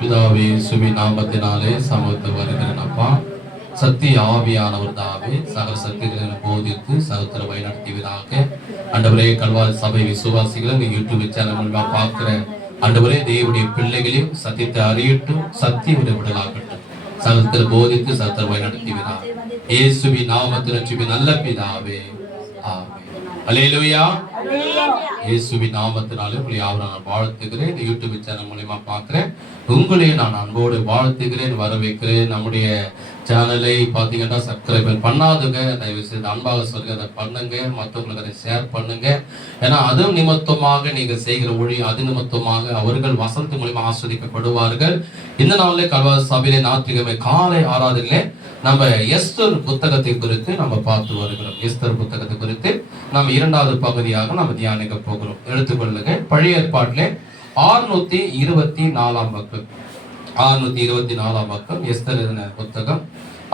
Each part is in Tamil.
பிதாவே சுவி நாமத்தினாலே சமத்து வருகிறேன் அப்பா. சத்திய ஆவியானவர் தாவே சகல சத்தியங்களை போதித்து சகத்துல வழிநடத்துவதாக. ஆண்டவரே, கல்வாரி சபை விசுவாசிகளை இந்த யூடியூப் சேனல் மூலமா பார்க்கிற ஆண்டவரே, தேவனுடைய பிள்ளைகளையும் சத்தியத்தை அறியட்டும், சத்திய விடலாகட்டும், சகத்தில் போதித்து சகத்தில் வழிநடத்துவதாக. இயேசுவின் நாமத்தில் நல்ல பிதாவே, ஆமென். அல்லேலூயா. இயேசுவின் நாமத்தினாலே உங்களை நான் வாழ்த்துகிறேன். இந்த யூடியூப் சேனல் மூலமா பார்க்கிறேன் உங்களையும் நான் அன்போடு வாழ்த்துகிறேன், வரவேற்கிறேன். நம்முடைய சேனலை பார்த்தீங்கன்னா சப்ஸ்கிரைப் பண்ணாதுங்க, தயவு செய்து அன்பாக சொல்லுங்க, அதை பண்ணுங்க, மற்றவங்களுக்கு அதை ஷேர் பண்ணுங்க. ஏன்னா அது நிமித்தமாக நீங்க செய்கிற ஊழியம், அது நிமித்தமாக அவர்கள் வசனத்து மூலமா ஆஸ்வதிக்கப்படுவார்கள். இந்த நாளிலே கல்வாரி சபையிலே ஞாயிற்றுக்கிழமை காலை ஆராதனையிலே நம்ம எஸ்தர் புத்தகத்தை குறித்து நம்ம பார்த்து வருகிறோம். எஸ்தர் புத்தகத்தை குறித்து நம்ம இரண்டாவது பகுதியாக நம்ம தியானிக்க போகிறோம். எடுத்துக்கொள்ளுங்க, பழைய ஏற்பாட்டிலே 624 பக்கம், 624 பக்கம் எஸ்தர் புத்தகம்.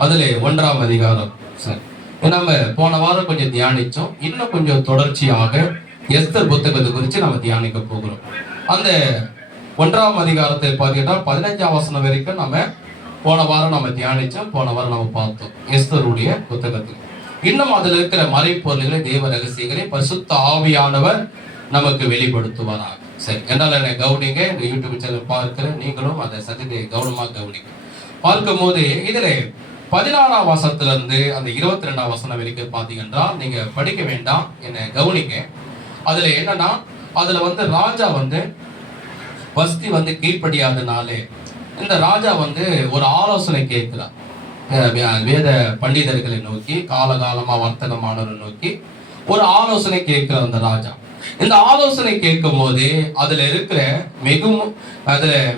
அதுல 1ஆம் அதிகாரம். சரி, நம்ம போன வாரம் கொஞ்சம் தியானிச்சோம். இன்னும் கொஞ்சம் தொடர்ச்சியாக எஸ்தர் புத்தகத்தை குறித்து நம்ம தியானிக்க போகிறோம். அந்த 1ஆம் அதிகாரத்தை பார்த்தீங்கன்னா 15ஆம் வசனம் வரைக்கும் நம்ம போன வாரம் நம்ம தியானிச்சோம். போன வாரம் நம்ம பார்த்தோம் எஸ்தருடைய புத்தகத்தில். இன்னும் அதுல இருக்கிற மறைப்பொருள்களை, தேவ ரகசியங்களை பரிசுத்த ஆவியானவர் நமக்கு வெளிப்படுத்துவாராக. சரி, என்னால என்ன கவனிங்க, இந்த யூடியூப் சேனல் பார்க்கிற நீங்களும் அதை சத்தியத்தை கவனமாக கவனிங்க. பார்க்கும் போது இதுல 16ஆம் வசனத்துல இருந்து அந்த 22ஆம் வசனம் வரைக்கும் பாத்தீங்கன்னா நீங்க படிக்க வேண்டாம், என்ன கவனிங்க. அதுல என்னன்னா, அதுல ராஜா வஸ்தி கீழ்ப்படியாதனாலே இந்த ராஜா ஒரு ஆலோசனை கேட்கிறார். வேத பண்டிதர்களை நோக்கி, காலகாலமா வர்த்தகமானவரை நோக்கி ஒரு ஆலோசனை கேட்கிற அந்த ராஜா. இந்த ஆலோசனை கேட்கும் போது அதுல இருக்கிற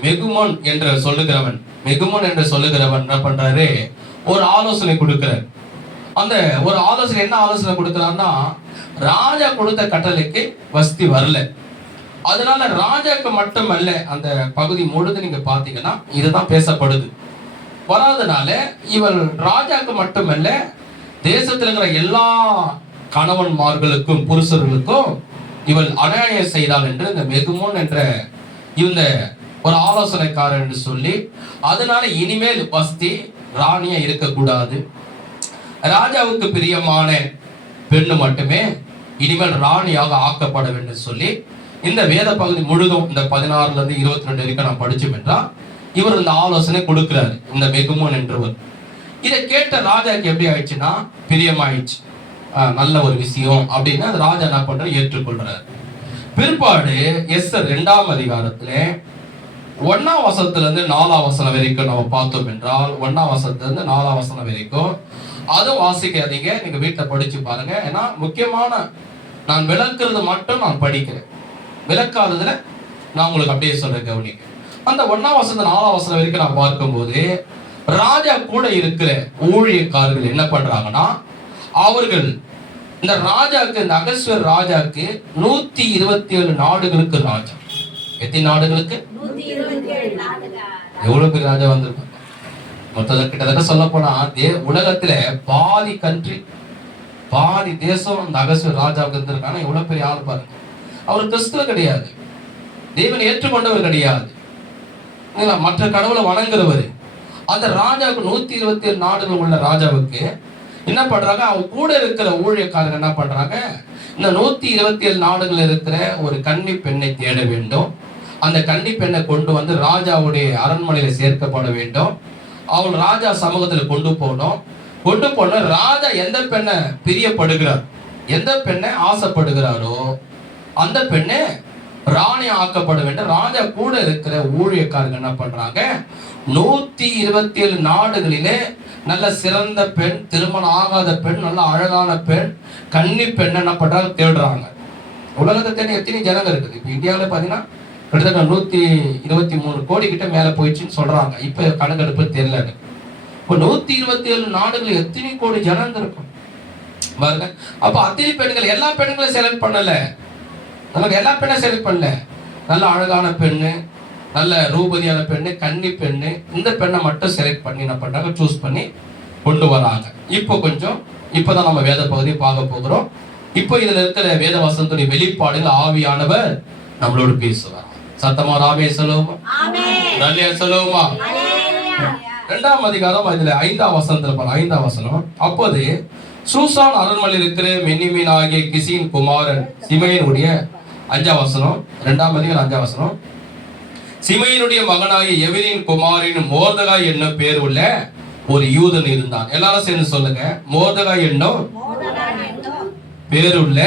மெகுமோன் என்று சொல்லுகிறவன் என்ன பண்றாரு, ஒரு ஆலோசனை கொடுக்கிறார். அந்த ஒரு ஆலோசனை என்ன ஆலோசனை கொடுக்கிறார்னா, ராஜா கொடுத்த கட்டளைக்கு வஸ்தி வரல. அதனால ராஜாக்கு மட்டுமல்ல, அந்த பகுதி முழுது நீங்க பாத்தீங்கன்னா இதுதான் பேசப்படுது. வராதனால இவள் ராஜாக்கு மட்டுமல்ல, தேசத்தில் இருக்கிற எல்லா கணவன்மார்களுக்கும் புருஷர்களுக்கும் இவள் அநியாயம் செய்தாள் என்று இந்த மெகுமோன் என்ற இந்த ஒரு ஆலோசனைக்காரர் என்று சொல்லி, அதனால இனிமேல் வஸ்தி ராணியா இருக்கக்கூடாது, ராஜாவுக்கு பிரியமான பெண்ணு மட்டுமே இனிமேல் ராணியாக ஆக்கப்பட வேண்டும் சொல்லி இந்த வேத பகுதி முழுதும் இந்த 16ல இருந்து 22 வரைக்கும் நான் படிச்சோம் என்றால் இவர் இந்த ஆலோசனை கொடுக்கிறார், இந்த மெகுமோன் என்றவர். இதை கேட்ட ராஜாக்கு எப்படி ஆயிடுச்சுன்னா பிரியமாயிடுச்சு, நல்ல ஒரு விஷயம் அப்படின்னு அந்த ராஜா என்ன பண்ற, ஏற்றுக்கொள்றாரு. பிற்பாடு எஸ்தர் 2ஆம் அதிகாரத்துல 1ஆம் வசனத்துல இருந்து 4ஆம் வசனம் வரைக்கும் நம்ம பார்த்தோம் என்றால், 1ஆம் வசனத்துல இருந்து 4ஆம் வசனம் வரைக்கும் அதுவும் வாசிக்காதீங்க, நீங்க வீட்டுல படிச்சு பாருங்க. ஏன்னா முக்கியமான நான் விளக்குறது மட்டும் நான் படிக்கிறேன், விளக்காததுல நான் உங்களுக்கு அப்படியே சொல்றேன், கவனிங்க. அந்த 1ஆம் வசனம் 4ஆம் வசனம் வரைக்கும் நான் பார்க்கும்போது ராஜா கூட இருக்கிற ஊழியக்காரர்கள் என்ன பண்றாங்கன்னா, அவர்கள் இந்த ராஜாக்கு, இந்த அகஸ்வேர் ராஜாக்கு 127 நாடுகளுக்கு ராஜா. எத்தனை நாடுகளுக்கு? எவ்வளவு பேர் ராஜா வந்திருப்பாங்க? மொத்தம் கிட்டத்தட்ட சொல்ல போனா உலகத்துல பாதி கண்ட்ரி, பாதி தேசம் இந்த அகஸ்வேர் ராஜாவுக்கு இருந்திருக்காங்க. எவ்வளவு பெரிய ஆள் பாருங்க. அவர் கிறிஸ்துவ கிடையாது, தேவனை ஏற்றுக்கொண்டவர் கிடையாது, மற்ற கடவுளை வணங்குறவர். அந்த ராஜாவுக்கு 127 நாடுகள் உள்ள ராஜாவுக்கு என்ன பண்றாங்க, அவங்க கூட இருக்கிற ஊழியக்காரங்க என்ன பண்றாங்க, இந்த 127 நாடுகள் இருக்கிற ஒரு கன்னி பெண்ணை தேட வேண்டும், அந்த கன்னி பெண்ணை கொண்டு ராஜாவுடைய அரண்மனையில சேர்க்கப்பட வேண்டும், அவள் ராஜா சமூகத்துல கொண்டு போன ராஜா எந்த பெண்ணை பிரியப்படுகிறார், எந்த பெண்ணை ஆசைப்படுகிறாரோ அந்த பெண்ணை ராணி ஆக்கப்பட வேண்டும். ராஜா கூட இருக்கிற ஊழியக்காரங்க என்ன பண்றாங்க, 127 நாடுகளிலே நல்ல சிறந்த பெண், திருமணம் ஆகாத பெண், நல்ல அழகான பெண், கன்னி பெண் என்ன பண்றாங்க, தேடுறாங்க. உலகத்தை எத்தனை ஜனங்க இருக்குது. இப்ப இந்தியாவில பாத்தீங்கன்னா கிட்டத்தட்ட 123 கோடி கிட்ட மேல போயிடுச்சுன்னு சொல்றாங்க. இப்ப கணக்கெடுப்பு தெரியல. இப்ப 127 நாடுகள் எத்தனை கோடி ஜனம் இருக்கும் பாருங்க. அப்ப அத்தனை பெண்கள், எல்லா பெண்களையும் செலக்ட் பண்ணல, நமக்கு எல்லா பெண்ணும் செலக்ட் பண்ணல. நல்ல அழகான பெண்ணு, நல்ல ரூபதியான பெண்ணு, கன்னி பெண்ணு, இந்த பெண்ணை மட்டும் செலக்ட் பண்ணி என்ன பண்றாங்க, சூஸ் பண்ணி கொண்டு வராங்க. இப்பதான் நம்ம வேத பகுதியை பார்க்க போகிறோம். இப்போ இதுல இருக்கிற வேத வசனத்துடைய வெளிப்பாடுகள் ஆவியானவர் நம்மளோடு பேசுவார். சத்தமா ஆமென் சொல்லுவோம். நல்ல சொல்லுவோமா? 2ஆம் அதிகாரம் இதுல 5ஆம் வசனத்துல பாருங்க. 5ஆம் வசனம். அப்போது சூசான் அரண்மனையில் இருக்கிற மெனிமீன் ஆகிய கிசியின் குமாரன் சிமையனுடைய 5ஆம் வசனம். 2ஆம் அதிகாரம் 5ஆம் வசனம். சிமையனுடைய மகனாகிய எவிரின் குமாரின் மோர்தகாய் என்ன பேர் உள்ள ஒரு யூதன் இருந்தான். எல்லாரும் சேர்ந்து சொல்லுங்க. மோர்தகாய் என்னும் பேருள்ள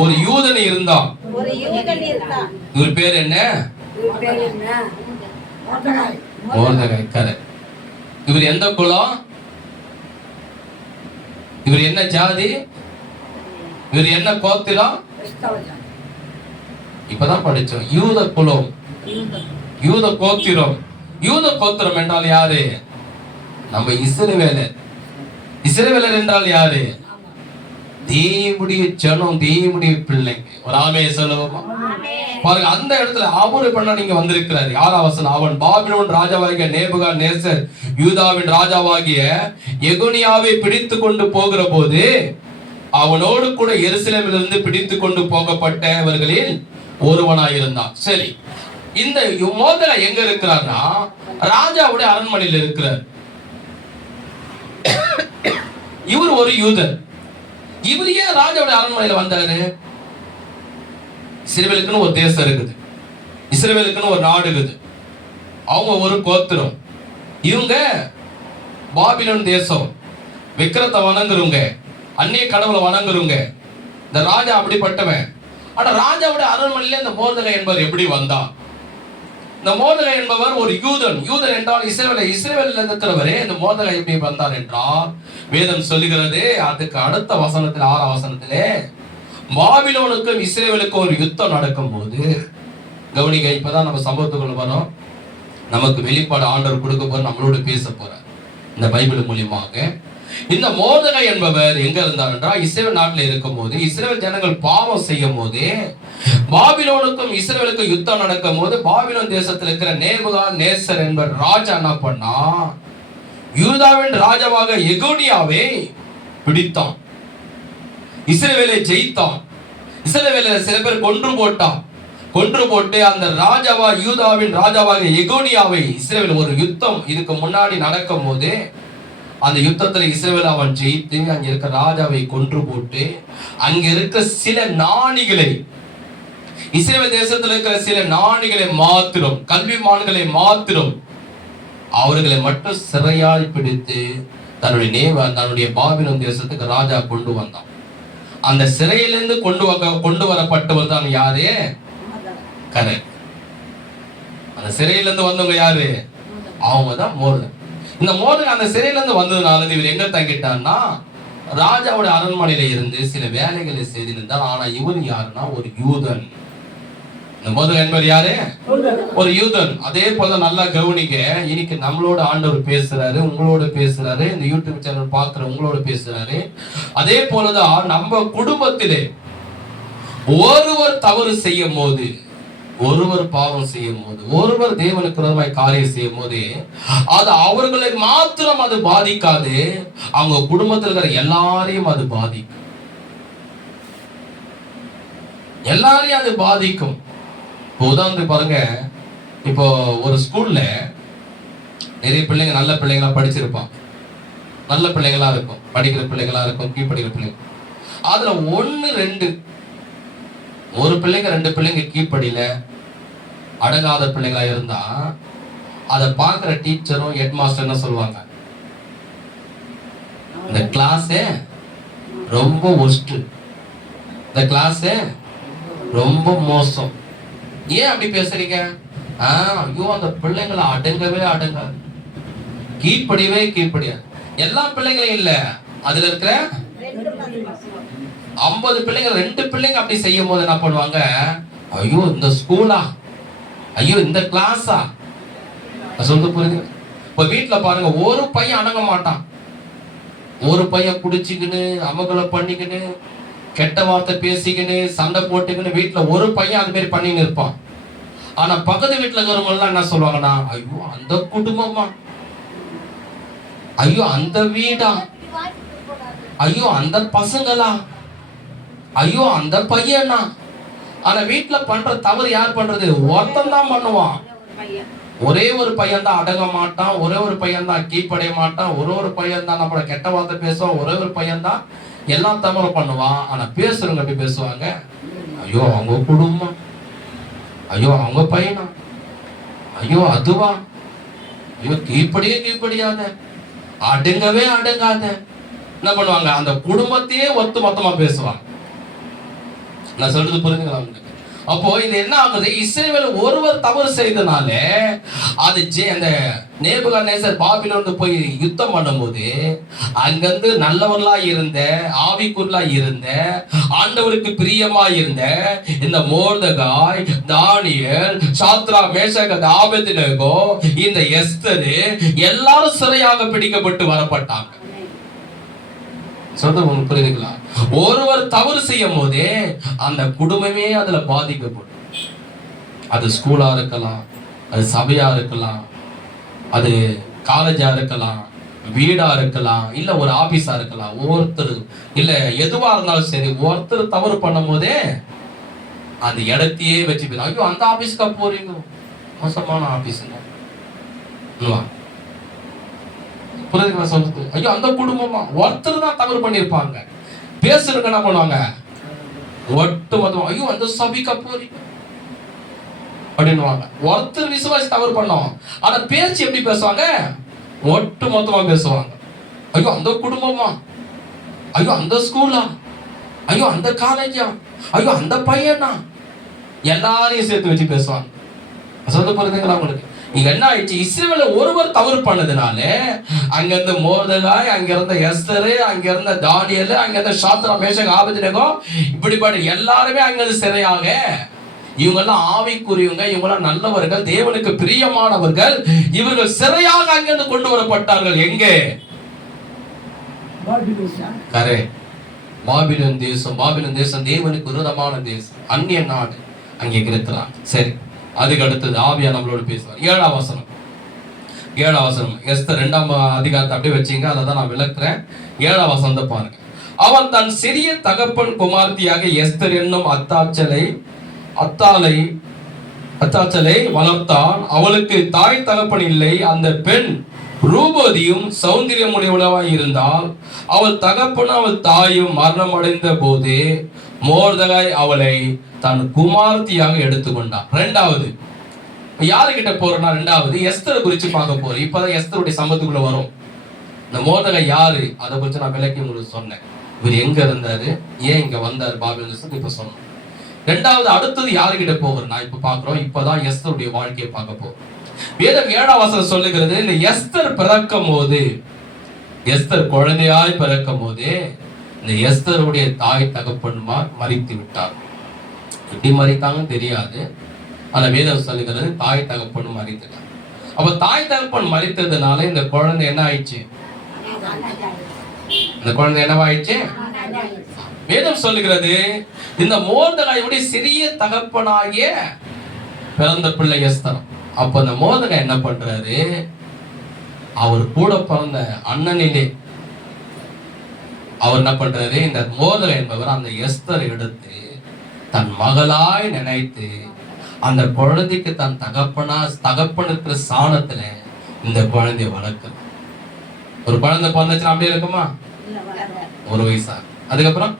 ஒரு யூதன் இருந்தான். இவர் பேர் என்ன? மோர்தகாய். கரெக்ட். இவர் எந்த குலம்? இவர் என்ன ஜாதி? இவர் என்ன கோத்திரம்? இப்பதான் படிச்சோம். யூத குலம், யூத கோத்திரம். யூத கோத்திரம் என்றால் யாரு? நம்ம இஸ்ரவேலர். இஸ்ரவேலர் என்றால் யாரு? தேவனுடைய ஜனம், தேவனுடைய பிள்ளைங்க. ஒரு ஆமென் சொல்லுவோமா? பாருங்க, அந்த இடத்துல அவரு பண்ண நீங்க வந்திருக்கிறாரு. 6ஆம் வசனம். அவன் பாபிலோன் ராஜாவாகிய நேபுகாத்நேசர் யூதாவின் ராஜாவாகிய எகோனியாவை பிடித்து கொண்டு போகிற போது அவனோடு கூட எருசலேமிலிருந்து பிடித்து கொண்டு போகப்பட்டவர்களில் ஒருவனாயிருந்தான். சரி, இந்த மோர்தெகா எங்க இருக்கிறார்னா ராஜாவுடைய அரண்மனையில் இருக்கிறார். இவர் ஒரு யூதர். இவர் ஏன் ராஜாவுடைய அரண்மனையில் வந்தாரு? இஸ்ரவேலுக்குன்னு ஒரு தேசம் இருக்குது, இஸ்ரவேலுக்குன்னு ஒரு நாடு இருக்குது, அவங்க ஒரு கோத்திரம். இவங்க பாபிலோன் தேசம், விக்கிரத்தை வணங்குறவங்க, அந்நிய கடவுளை வணங்குறவங்க. இந்த ராஜா அப்படிப்பட்டவன். ஆனா ராஜாவுடைய அரண்மனையில இந்த மோர்தெகா என்பவர் எப்படி வந்தான்? இந்த மோர்தெகா என்பவர் ஒரு யூதன். யூதன் என்றால் இஸ்ரவேலில் இருக்கிறவரே. இந்த மோர்தெகா எப்படி வந்தார் என்றால் வேதம் சொல்லுகிறது. அதுக்கு அடுத்த வசனத்தில் 6ஆம் வசனத்திலே பாபிலோனுக்கும் இஸ்ரவேலுக்கும் ஒரு யுத்தம் நடக்கும் போது, கவனிங்க, இப்பதான் நம்ம சம்பவத்துக்குள்ள வரோம். நமக்கு வெளிப்பாடு ஆண்டவர் கொடுக்க போற, நம்மளோட பேச போறார் இந்த பைபிள் மூலியமாக. இந்த மோர்தெகா என்பவர் எங்க இருந்தார் என்றால் இஸ்ரவேல் நாட்டில் இருக்கும் போது, இஸ்ரவேல் ஜனங்கள் பாவம் செய்யும் போது, பாபிலோனுக்கும் இஸ்ரவேலுக்கும் யுத்தம் நடக்கும் போது, பாபிலோன் தேசத்தில் இருக்கிற நேபுகாத்நேசர் என்பவர் ராஜா என்ன பண்ணா, யூதாவின் ராஜாவாக எகோனியாவை பிடித்தான், இஸ்ரவேலை ஜெயித்தான். இஸ்ரவேலை சில பேர் கொன்று போட்டான். கொன்று போட்டு அந்த ராஜாவா யூதாவின் ராஜாவாக எகோனியாவை இஸ்ரவேல் ஒரு யுத்தம் இதுக்கு முன்னாடி நடக்கும் போது, அந்த யுத்தத்தில் இஸ்ரவேல் அவன் ஜெயித்து அங்க இருக்க ராஜாவை கொன்று போட்டு அங்க இருக்க சில நாணிகளை, இஸ்ரவேல் தேசத்தில் இருக்கிற சில நாணிகளை மாத்திரம், கல்விமான்களை மாத்திரம், அவர்களை மட்டும் சிறையாய் பிடித்து தன்னுடைய பாபிலோன் தேசத்துக்கு ராஜா கொண்டு வந்தான். அந்த சிறையிலிருந்து கொண்டு வரப்பட்டவர் தான் யாரு? கரெக்ட். அந்த சிறையிலிருந்து வந்தவங்க யாரு? அவங்க தான் மோர்தெகா. இந்த மோர்தெகா அந்த சிறையிலிருந்து வந்ததுனால இவர் எங்க தங்கிட்டான்னா ராஜாவோட அரண்மனையில இருந்து சில வேலைகளை செய்திருந்தார். ஆனா இவர் யாருன்னா ஒரு யூதன். இந்த மோர்தெகா என்பவர் யாரு? ஒரு யூதன். அதே போல நல்லா கவனிக்க, இன்னைக்கு நம்மளோட ஆண்டவர் பேசுறாரு, உங்களோட பேசுறாரு, இந்த யூடியூப் சேனல் பாக்குற உங்களோட பேசுறாரு. அதே போலதான் நம்ம குடும்பத்திலே ஒருவர் தவறு செய்யும் போது, ஒருவர் பாவம் செய்யும் போது, ஒருவர் தேவனுக்கு விரோதமாய் காரியம் செய்யும் போது, அது அவர்களை மாத்திரம் அது பாதிக்காது, அவங்க குடும்பத்தில் இருக்கிற எல்லாரையும் அது பாதிக்கும். எல்லாரையும் அது பாதிக்கும். உதாரணத்துக்கு பாருங்க, இப்போ ஒரு ஸ்கூல்ல நிறைய பிள்ளைங்க, நல்ல பிள்ளைங்களா படிச்சிருப்பான், நல்ல பிள்ளைங்களா இருக்கும், படிக்கிற பிள்ளைங்களா இருக்கும், கீழ்படிக்கிற பிள்ளைங்க. அதுல 1 2 ஒரு பிள்ளைங்க 2 பிள்ளைங்க கீழ்படியில அடங்காத பிள்ளைங்களா இருந்தா அதை பார்க்கிற டீச்சரும் ஹெட் மாஸ்டர் என்ன சொல்லுவாங்க? இந்த கிளாஸே ரொம்ப ஒஸ்ட், இந்த கிளாஸே ரொம்ப மோசம். ஏன் அப்படி பேசுறீங்க? ஐயோ, அந்த பிள்ளைங்களை அடங்கவே அடங்காது, கீழ்படியவே கீழ்படியாது. எல்லா பிள்ளைங்களும் இல்ல, அதுல இருக்கிற 50 பிள்ளைங்க 2 பிள்ளைங்க அப்படி செய்யும் போது என்ன பண்ணுவாங்க? ஐயோ, இந்த ஸ்கூலா, ஐயோ இந்த கிளாஸா சொல்றது புரியுது? இப்ப வீட்டுல பாருங்க, ஒரு பையன் அடங்க மாட்டான், ஒரு பையன் குடிச்சுக்கின்னு அமகலை பண்ணிக்கின்னு கெட்ட வார்த்தை பேசிக்கின்னு சண்டை போட்டுக்கின்னு வீட்டுல ஒரு பையன் அது மாதிரி பண்ணின்னு இருப்பான். ஆனா பக்கத்து வீட்டுல இருக்கிறவங்க எல்லாம் என்ன சொல்லுவாங்கன்னா, ஐயோ அந்த குடும்பமா, ஐயோ அந்த வீடா, ஐயோ அந்த பசங்களா, ஐயோ அந்த பையனா. ஆனா வீட்டுல பண்ற தவறு யார் பண்றது? ஒருத்தன் தான் பண்ணுவான். ஒரே ஒரு பையன் தான் அடங்க மாட்டான், ஒரே ஒரு பையன் தான் கீழ்ப்படைய மாட்டான், ஒரு பையன் தான் நம்மள கெட்ட வார்த்தை பேசுவான், ஒரே ஒரு பையன் தான் எல்லாம் தவறு பண்ணுவான். ஆனா பேசுறவங்க எப்படி பேசுவாங்க? ஐயோ அவங்க குடும்பம், ஐயோ அவங்க பையனா, ஐயோ அதுவா, ஐயோ கீழ்ப்படியாத, அடங்கவே அடங்காத. என்ன பண்ணுவாங்க? அந்த குடும்பத்தையே ஒத்து மொத்தமா பேசுவாங்க. நான் சொல்றது புரிஞ்சுங்களா உங்களுக்கு? அப்போ இது என்ன ஆகுது? இஸ்ரவேல் ஒருவர் தவறு செய்தனால அது அந்த நேபுகாத்நேசர் பாபிலோனுக்கு போய் யுத்தம் பண்ணும்போது அங்கிருந்து நல்லவர்களா இருந்த, ஆவிக்குள்ளா இருந்த, ஆண்டவருக்கு பிரியமா இருந்த இந்த மோர்தெகாய், தானியேல், சாத்ரா, மேஷாக், ஆபேத்நேகோ, இந்த எஸ்தர் எல்லாரும் சிறையாக பிடிக்கப்பட்டு வரப்பட்டாங்க. சொல்றது உங்களுக்கு புரியுதுங்களா? ஒருவர் தவறு செய்யும் போதே அந்த குடும்பமே அதுல பாதிக்கப்படும். அது ஸ்கூலா இருக்கலாம், அது சபையா இருக்கலாம், அது காலேஜா இருக்கலாம், வீடா இருக்கலாம், இல்ல ஒரு ஆபீஸா இருக்கலாம். ஒருத்தர் இல்ல எதுவா இருந்தாலும் சரி, ஒருத்தர் தவறு பண்ணும் போதே அந்த இடத்தையே வச்சு, ஐயோ அந்த ஆபீஸ்க்கா போறீங்க, மோசமான ஆபீஸுங்க, புரியுதுங்களா சொல்றது? ஐயோ அந்த குடும்பமா ஒருத்தர் தான் தவறு பண்ணிருப்பாங்க, பேசுறதுக்கு என்ன பண்ணுவாங்க? ஒட்டு மொத்தம் ஐயோ அந்த சபைக்கா போறீங்க அப்படின்னுவாங்க. ஒருத்தர் விசுவாசி தவறு பண்ணோம், ஆனா பேச்சு எப்படி பேசுவாங்க? ஒட்டு மொத்தமா பேசுவாங்க. ஐயோ அந்த குடும்பமா, ஐயோ அந்த ஸ்கூலா, ஐயோ அந்த காலேஜா, ஐயோ அந்த பையனா, எல்லாரையும் சேர்த்து வச்சு பேசுவாங்க. சொல்ல போறதுங்களா உங்களுக்கு? இங்க என்ன ஆயிடுச்சு? இஸ்ரவேல ஒருவர் தவறு பண்ணதுனால அங்க இருந்த மோர்தெகாய், அங்க இருந்த எஸ்தர், அங்க இருந்த தானியேல், அங்க இருந்த சாத்ரா, மேஷாக், ஆபேத்நேகோ, இப்படிப்பட்ட எல்லாருமே அங்க இருந்து சிறையாக. இவங்க எல்லாம் ஆவிக்குரியவங்க, இவங்க எல்லாம் நல்லவர்கள், தேவனுக்கு பிரியமானவர்கள். இவர்கள் சிறையாக அங்கிருந்து கொண்டு வரப்பட்டார்கள். எங்கே? கரே பாபிலோன் தேசம். பாபிலோன் தேசம் தேவனுக்கு விரோதமான தேசம், அந்நிய நாடு. அங்கே இருக்கிறான். சரி, அதுக்கு அடுத்தது ஆவியா நம்மளோட பேசுவார். 7ஆம் வசனம். எஸ்தர் 2ஆம் அதிகாரத்தை அப்படியே வச்சீங்க, அதை தான் நான் விளக்குறேன். 7ஆம் வசனத்தை பாருங்க. அவன் தன் சிறிய தகப்பன் குமார்த்தியாக எஸ்தர் என்னும் அத்தாச்சலை வளர்த்தான். அவளுக்கு தாய் தகப்பன் இல்லை. அந்த பெண் ரூபதியும் சௌந்தரியமுடையவளாய் இருந்தால் அவள் தகப்பன் அவள் தாயும் மரணம் அடைந்த போது மோர்தெகாய் அவளை தன் குமார்த்தியாக எடுத்துக்கொண்டான். ரெண்டாவது யாருகிட்ட போறோம்னா, ரெண்டாவது எஸ்தரை குறிச்சு பார்க்க போறோம். இப்பதான் எஸ்தருடைய சம்பத்துக்குள்ள வரும். இந்த மோர்தெகாய் யாரு, அதை குறிச்சு நான் விளக்கி உங்களுக்கு சொன்னேன். இவர் எங்க இருந்தாரு, ஏன் இங்க வந்தாரு பாபிலோன், இப்ப சொன்னோம். ரெண்டாவது அடுத்தது யாருகிட்ட போகிறோம் நான் இப்ப பாக்குறோம். இப்பதான் எஸ்தருடைய வாழ்க்கையை பார்க்க போறோம். வேதம் 7ஆம் வசனம் சொல்லுகிறது, இந்த எஸ்தர் பிறக்கும் போது, எஸ்தர் குழந்தையாய் பிறக்கும் போதே இந்த எஸ்தருடைய தாய் தகப்பன்மார் மரித்து விட்டார். எப்படி மறித்தாங்கன்னு தெரியாது, ஆனா வேதம் சொல்லுகிறது தாய் தகப்பன் மறித்துட்டார். அப்ப தாய் தகப்பன் மறித்ததுனால இந்த குழந்தை என்ன ஆயிடுச்சு? இந்த குழந்தை என்னவாயிடுச்சு? வேதம் சொல்லுகிறது இந்த மோர்தெகாயுடைய சிறிய தகப்பனாகிய பிறந்த பிள்ளை எஸ்தர். அப்ப இந்த மோர்தெகாய் என்ன பண்றாரு? அவர் கூட பிறந்த அண்ணனிலே அவர் என்ன பண்றாரு? இந்த மோர்தெகாய் என்பவர் அந்த எஸ்தரை எடுத்து தன் மகளாய் நினைத்து அந்த குழந்தைக்கு தன் தகப்பனுக்கு சாணத்துல இந்த குழந்தைய வளர்க்க. ஒரு குழந்தை பிறந்துச்சுன்னா அப்படியே இருக்குமா? 1 வயசா, அதுக்கப்புறம்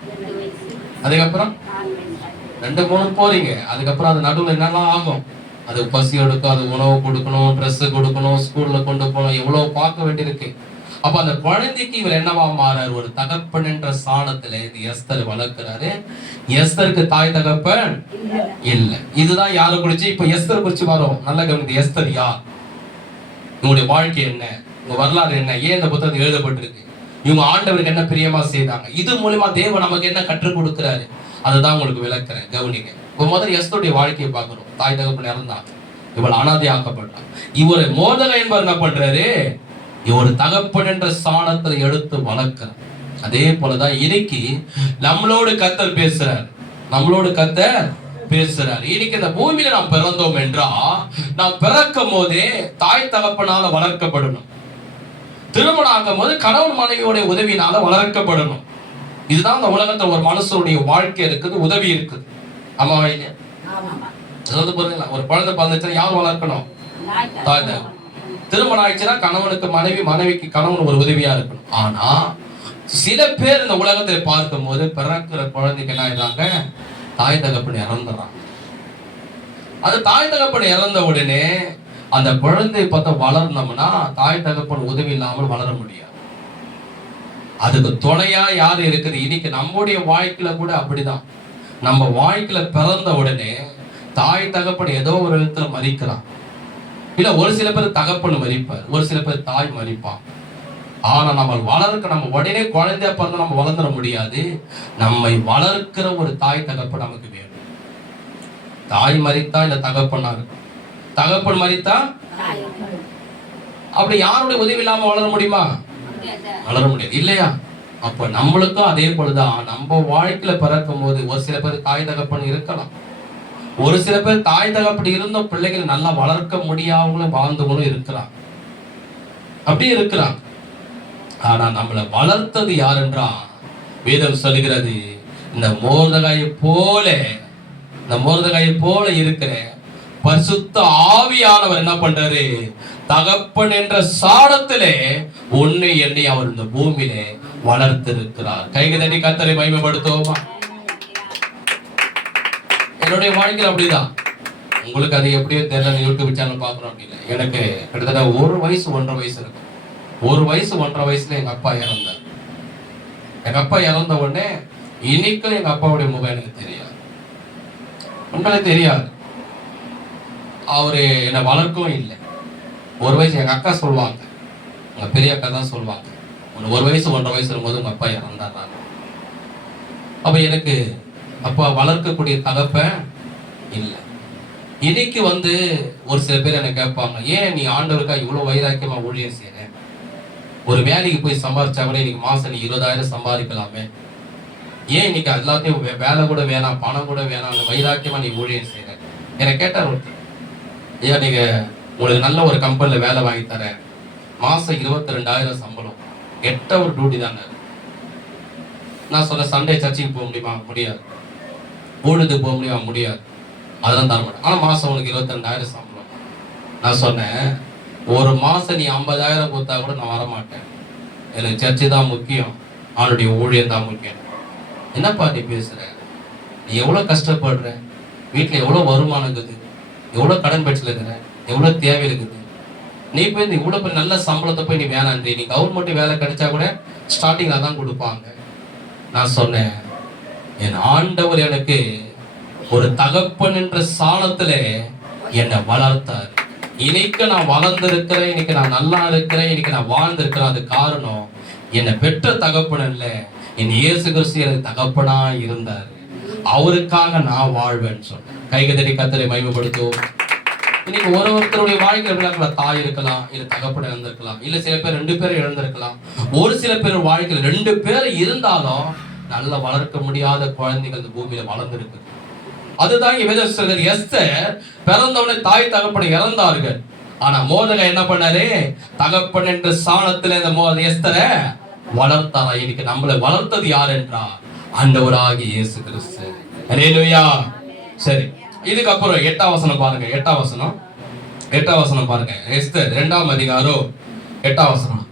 2-3 போறீங்க, அதுக்கப்புறம் அது நடுவில் என்னெல்லாம் ஆகும்? அது பசி எடுக்கும், அது உணவு கொடுக்கணும், ட்ரெஸ் கொடுக்கணும், ஸ்கூல்ல கொண்டு போகணும், எவ்வளவு பார்க்க வேண்டியிருக்கு. அப்ப அந்த குழந்தைக்கு இவர் என்னவா மாறாரு? ஒரு தகப்பன் என்ற சாணத்துல இது எஸ்தர் வளர்க்கிறாரு. எஸ்தருக்கு தாய் தகப்பன் இல்ல. இதுதான் யாரை குறிச்சு இப்ப எஸ்தர் குறிச்சு வரும். நல்ல கவனித்து, எஸ்தர் யார், இவங்களுடைய வாழ்க்கை என்ன, உங்க வரலாறு என்ன, ஏன் இந்த புத்தகம் எழுதப்பட்டிருக்கு, இவங்க ஆண்டவருக்கு என்ன பிரியமா செய்தாங்க, இது மூலமா தேவன் நமக்கு என்ன கற்றுக் கொடுக்கிறாரு, அதுதான் உங்களுக்கு விளக்குறேன். கவனிங்க. இப்ப முதல்ல எஸ்தருடைய வாழ்க்கையை பார்க்கிறோம். தாய் தகப்பன் இறந்தான், இவள் அனாதை ஆக்கப்பட்டான். இவரை மோர்தெகாய் என்பவர் என்ன பண்றாரு? இவர் தகப்பன் என்ற சாணத்தை எடுத்து வளர்க்கிறார். அதே போலதான் இன்னைக்கு நம்மளோடு கர்த்தர் பேசுறார். இன்னைக்கு இந்த பூமியில நாம் பிறந்தோம் என்றா, நாம் பிறக்கும் போதே தாய் தகப்பனால வளர்க்கப்படணும். திருமணம் ஆகும் போது கணவன் மனைவியோட உதவினால வளர்க்கப்படணும். இதுதான் இந்த உலகத்துல ஒரு மனுஷனுடைய வாழ்க்கை இருக்குது, உதவி இருக்குது. ஆமாவா இல்லையா? ஒரு குழந்தை பிறந்துச்சுன்னா யார் வளர்க்கணும்? தாய் தகப்பன். திருமணம் ஆயிடுச்சுன்னா கணவனுக்கு மனைவி, மனைவிக்கு கணவன் ஒரு உதவியா இருக்கணும். ஆனா சில பேர் இந்த உலகத்துல பார்க்கும் போது பிறக்கிற குழந்தைக்கு என்ன ஆயிடுறாங்க, தாய் தகப்பன் இறந்துடுறாங்க. அது தாய் தகப்பன் இறந்த உடனே அந்த குழந்தையை பார்த்தா வளர்ந்தோம்னா தாய் தகப்பன் உதவி இல்லாமல் வளர முடியாது. அதுக்கு துணையா யாரு இருக்குது? இன்னைக்கு நம்முடைய வாழ்க்கையில கூட அப்படிதான். நம்ம வாழ்க்கையில பிறந்த உடனே தாய் தகப்பன் ஏதோ ஒரு இடத்துல மறிக்கிறான். இல்ல ஒரு சில பேர் தகப்பன் மறிப்பார், ஒரு சில பேர் தாய் மறிப்பான். ஆனா நம்ம வளர்க்க, நம்ம உடனே குழந்தையா பிறந்த நம்ம வளர்ந்துட முடியாது. நம்மை வளர்க்கிற ஒரு தாய் தகப்பன் நமக்கு வேணும். தாய் மறித்தா இல்ல தகப்பனா இருக்கும், தகப்பன் மறித்தா. அப்படி யாருடைய உதவி இல்லாம வளர முடியுமா? வளர முடியாது இல்லையா? அப்ப நம்மளுக்கும் அதே போலதான். நம்ம வாழ்க்கையில பிறக்கும் போது ஒரு சில பேர் தாய் தகப்பன் இருக்கலாம், ஒரு சில பேர் தாய் தகப்பன் இருந்த பிள்ளைகள் நல்லா வளர்க்க முடியாமலும் வாழ்ந்தவங்களும் இருக்கிறாங்க, அப்படி இருக்கிறாங்க. ஆனா நம்மளை வளர்த்தது யார் என்றா வேதம் சொல்லுகிறது, இந்த மோர்தகாயை போல, இந்த மோர்தகாயை போல இருக்கிற பரிசுத்த ஆவியானவர் என்ன பண்றாரு, தகப்பன் என்ற சாடத்திலே உன்னை என்னை அவர் இந்த பூமியிலே வளர்த்திருக்கிறார். கைகள் தட்டி கர்த்தரை மகிமைப்படுத்துவோமா? என்னுடைய வாழ்க்கையில் அப்படிதான். உங்களுக்கு அது எப்படியோ தெரியல, யூடியூப் சேனல் பார்க்கணும் அப்படின்னு. எனக்கு கிட்டத்தட்ட 1 வயசு 1.5 வயசு இருக்கும். 1 வயசு 1.5 வயசுல எங்க அப்பா இறந்தார். எங்க அப்பா இறந்த உடனே இன்னைக்கும் எங்க அப்பாவுடைய முகம் எனக்கு தெரியாது, உண்மையிலே தெரியாது. அவரு என்னை வளர்க்கவும் இல்லை. 1 வயசு எங்க அக்கா சொல்லுவாங்க, எங்க பெரிய அக்கா தான் சொல்லுவாங்க, 1 வயசு 1.5 வயசு இருக்கும்போது உங்க அப்பா இறந்தார். அப்ப எனக்கு அப்பா வளர்க்கக்கூடிய தகப்பன் இல்லை. இன்னைக்கு ஒரு சில பேர் என்ன கேட்பாங்க, ஏன் நீ ஆண்டவருக்கா இவ்வளவு வைராக்கியமா ஊழியம் செய்யற? ஒரு வேலைக்கு போய் சம்பாதிச்சா கூட இன்னைக்கு மாசம் நீ 20,000 சம்பாதிக்கலாமே, ஏன் இன்னைக்கு எல்லாத்தையும் வேலை கூட வேணாம், பணம் கூட வேணாம், அந்த வைராக்கியமா நீ ஊழியம் செய்யற? என்னை கேட்டார் ஒருத்தர், ஏன் நீங்க உங்களுக்கு நல்ல ஒரு கம்பெனில வேலை வாங்கி தரேன், மாசம் 22,000 சம்பளம், 8 hour டியூட்டி தானே. நான் சொன்ன சண்டே சர்ச்சுக்கு போக முடியுமா? முடியாது. ஊழுதுக்கு போக முடியுமா? முடியாது. அதெல்லாம் தர மாட்டேன். ஆனா மாசம் உனக்கு 22,000 சம்பளம். நான் சொன்னேன், ஒரு மாசம் நீ 50,000 கொடுத்தா கூட நான் வரமாட்டேன், எனக்கு சர்ச்சு தான் முக்கியம், அவனுடைய ஊழியம் தான் முக்கியம். என்னப்பா நீ பேசுற? நீ எவ்வளவு கஷ்டப்படுற, வீட்டுல எவ்வளவு வருமானம் இருக்குது, எவ்வளவு கடன் பிரச்சனை இருக்கிற, எவ்வளவு தேவை இருக்குது, நீ போய் இந்த இவ்வளவு பேர் நல்ல சம்பளத்தை போய் நீ வேணான்றி, நீ கவர்மெண்ட் வேலை கிடைச்சா கூட ஸ்டார்டிங்ல தான் கொடுப்பாங்க. நான் சொன்னேன், என் ஆண்டவர் எனக்கு ஒரு தகப்பன் என்ற சாணத்துல என்னை வளர்த்தார். இன்னைக்கு நான் வளர்ந்திருக்கிறேன், இன்னைக்கு நான் நல்லா இருக்கிறேன், இன்னைக்கு நான் வாழ்ந்திருக்கிறேன். அது காரணம் என்னை பெற்ற தகப்பன் இல்ல, என் இயேசு கிறிஸ்து எனக்கு தகப்பனா இருந்தாரு, அவருக்காக நான் வாழ்வேன்னு சொன்னேன். கைகதறி கர்த்தரை மகிமைப்படுத்துவோம். இன்னைக்கு ஒருத்தருடைய வாழ்க்கையில தாய் இருக்கலாம், இல்ல தகப்பன் இழந்திருக்கலாம், இல்ல சில பேர் 2 பேரும் இழந்திருக்கலாம். ஒரு சில பேர் வாழ்க்கையில 2 பேர் இருந்தாலும் நல்ல வளர்க்க முடியாத குழந்தைகள் இந்த பூமியில வளர்ந்துருக்கு. அதுதான் எஸ்தர் பிறந்தவனை தாய் தகப்பனை இறந்தார்கள். ஆனா மோர்தெகாய் என்ன பண்ணாரு, தகப்பன் என்ற சாணத்துல இந்த எஸ்தரை வளர்த்தாரா. இன்னைக்கு நம்மளை வளர்த்தது யார் என்றா ஆண்டவராகிய இயேசு கிறிஸ்து. அல்லேலூயா. சரி, இதுக்கப்புறம் 8ஆம் வசனம் பாருங்க. 8ஆம் வசனம் பாருங்க. எஸ்தர் 2ஆம் அதிகாரம் 8ஆம் வசனம்.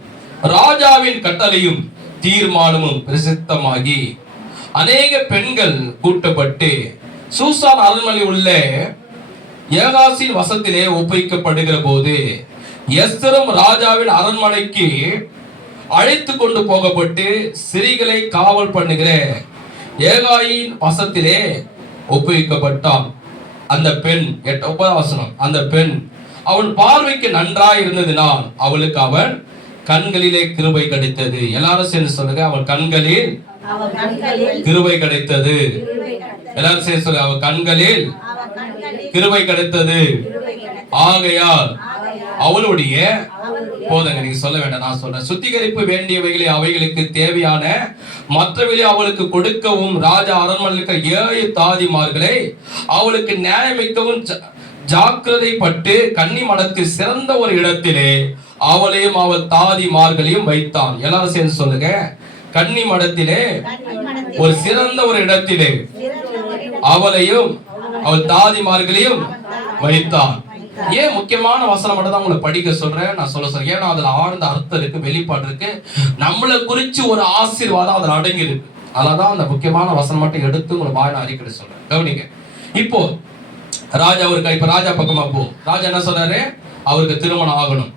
ராஜாவின் கட்டளையும் தீர்மானமும் பிரசித்தமாகி அநேக பெண்கள் கூட்டப்பட்டு சூசான் அரண்மனை உள்ள ஏகாசின் வசத்திலே ஒப்புவிக்கப்படுகிற போது எஸ்தரும் ராஜாவின் அரண்மனைக்கு அழைத்து கொண்டு போகப்பட்டு ஸ்திரீகளை காவல் பண்ணுகிற ஏகாயின் வசத்திலே ஒப்புவிக்கப்பட்டான். அந்த பெண் 9ஆம் வசனம். அந்த பெண் அவன் பார்வைக்கு நன்றாய் இருந்ததினால் அவளுக்கு அவன் கண்களிலே கிருபை கிடைத்தது. எல்லாரும் சேர்ந்து சொல்லுங்க, அவன் கண்களில் கிருபை கிடைத்தது. எல்லாரும் சேர்ந்து சொல்லுங்க, அவன் கண்களில் கிருபை கிடைத்தது. ஆகையால் அவளுடைய போதங்க, நீங்க சொல்ல வேண்டாம், நான் சொல்றேன். சுத்திகரிப்பு வேண்டியவைகளை அவைகளுக்கு தேவையான மற்றவைகளை அவளுக்கு கொடுக்கவும் ராஜா அரண்மனையில் 7 தாதிமார்களை அவளுக்கு நியாயமிக்கவும் ஜாக்கிரதைப்பட்டு கன்னி மடத்தில் சிறந்த ஒரு இடத்திலே அவளையும் அவள் தாதிமார்களையும் வைத்தான். எல்லாரும் சேர்ந்து சொல்லுங்க, கன்னி மடத்திலே ஒரு சிறந்த ஒரு இடத்திலே அவளையும் அவள் தாதிமார்களையும் வைத்தான். ஏன் முக்கியமான வசனம் மட்டும் தான் உங்களை படிக்க சொல்றேன், நான் சொல்றேன். ஏன்னா அதுல ஆழ்ந்த அர்த்தம் இருக்கு, வெளிப்பாடு இருக்கு, நம்மளை குறிச்சு ஒரு ஆசீர்வாதம் அதுல அடங்கி இருக்கு. அதனாலதான் அந்த முக்கியமான வசனம் மட்டும் எடுத்து உங்களை வாயில அறிக்கை சொல்றேன். கவனிங்க. இப்போ ராஜா இப்ப ராஜா பக்கமா போ. ராஜா என்ன சொல்றாரு? அவருக்கு திருமணம் ஆகணும்.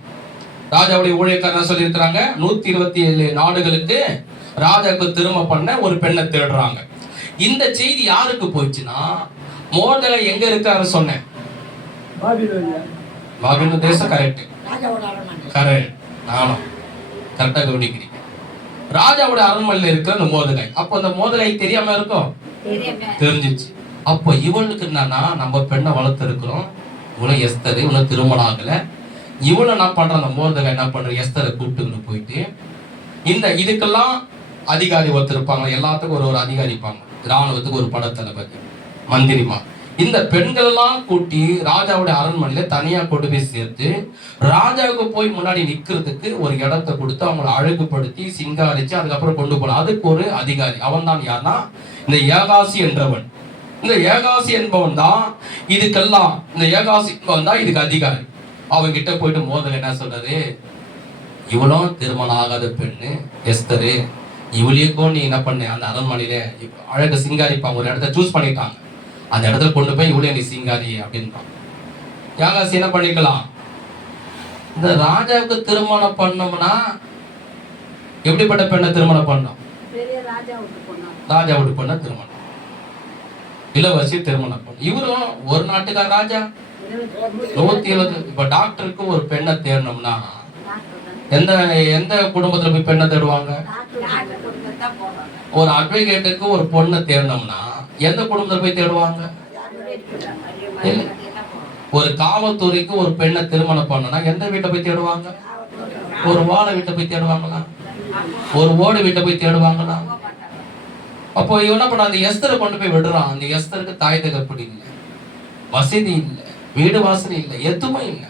ராஜாவுடைய ஊழியக்காரர் சொல்லி இருக்கிறாங்க, 127 நாடுகளுக்கு ராஜாவுக்கு திருமணம் பண்ண ஒரு பெண்ணை தேடுறாங்க. இந்த செய்தி யாருக்கு போயிடுச்சுன்னா, மோர்தெகாய் எங்க இருக்காரு சொன்னேன், பாபிலோன் தேசம். கரெக்ட், கரெக்ட், நானும் கரெக்டா கவனிக்கிறீங்க. ராஜாவோட அரண்மனையில இருக்கிற அந்த மோர்தெகாய். அப்போ அந்த மோர்தெகாய் தெரியாம இருக்கும், தெரிஞ்சிச்சு. அப்போ இவளுக்கு என்னன்னா, நம்ம பெண்ணை வளர்த்து இருக்கிறோம், இவளும் எஸ்தர், இவனும் திருமணம் ஆகல. இவளை என்ன பண்ற, அந்த மோர்தெகாய் என்ன பண்ற, எஸ்தரை கூப்பிட்டுக்கிட்டு போயிட்டு, இதுக்கெல்லாம் அதிகாரி ஒருத்தர் இருப்பாங்க, எல்லாத்துக்கும் ஒரு அதிகாரி இருப்பாங்க, ராணுவத்துக்கு ஒரு படத்தளபதி, மந்திரிமா. இந்த பெண்கள் எல்லாம் கூட்டி ராஜாவுடைய அரண்மனையில தனியா கொண்டு போய் சேர்த்து, ராஜாவுக்கு போய் முன்னாடி நிக்கிறதுக்கு ஒரு இடத்தை கொடுத்து அவங்களை அழகுபடுத்தி சிங்காரிச்சு அதுக்கப்புறம் கொண்டு போகலாம். அதுக்கு ஒரு அதிகாரி. அவன் தான் யாருன்னா இந்த ஏகாசி என்றவன். இந்த ஏகாசி என்பவன் தான் இதுக்கெல்லாம், இந்த ஏகாசி என்பவன் தான் இதுக்கு அதிகாரி. அவங்க கிட்ட போயிட்டு மோதல் என்ன சொல்றாரு, இவளும் திருமணம் ஆகாத பெண்ணு எஸ்தரு, இவளையும் நீ என்ன பண்ண, அந்த அரண்மனையில அழகு சிங்காரிப்பாங்க, ஒரு இடத்த சூஸ் பண்ணிட்டாங்க, அந்த இடத்துல கொண்டு போய் இவளையும் நீ சிங்காரி அப்படின்றான். யாகாசி என்ன பண்ணிக்கலாம், இந்த ராஜாவுக்கு திருமணம் பண்ணோம்னா எப்படிப்பட்ட பெண்ணை திருமணம் பண்ணோம், ராஜாவுக்கு பொண்ண திருமணம், இளவரசி திருமணம் பண்ண. இவரும் ஒரு நாட்டுக்கார ராஜா, 170. இப்ப டாக்டருக்கு ஒரு பெண்ணை தேடணும்னா எந்த எந்த குடும்பத்துல போய் பெண்ணை தேடுவாங்க, ஒரு அட்வொகேட்டுக்கு ஒரு பொண்ணை தேடணும்னா எந்த குடும்பத்துல போய் தேடுவாங்க, ஒரு காவல்துறைக்கு ஒரு பெண்ணை திருமணம் பண்ணனா எந்த வீட்டை போய் தேடுவாங்க, ஒரு வாழை வீட்டை போய் தேடுவாங்களா, ஒரு ஓடு வீட்டை போய் தேடுவாங்களா. அப்போ இவன் என்ன பண்ண, அந்த எஸ்தரை கொண்டு போய் விடுறான். அந்த எஸ்தருக்கு தாய் தகப்படி இல்லை, வசதி இல்லை, வீடு வாசனை இல்லை, எதுவுமே இல்லை,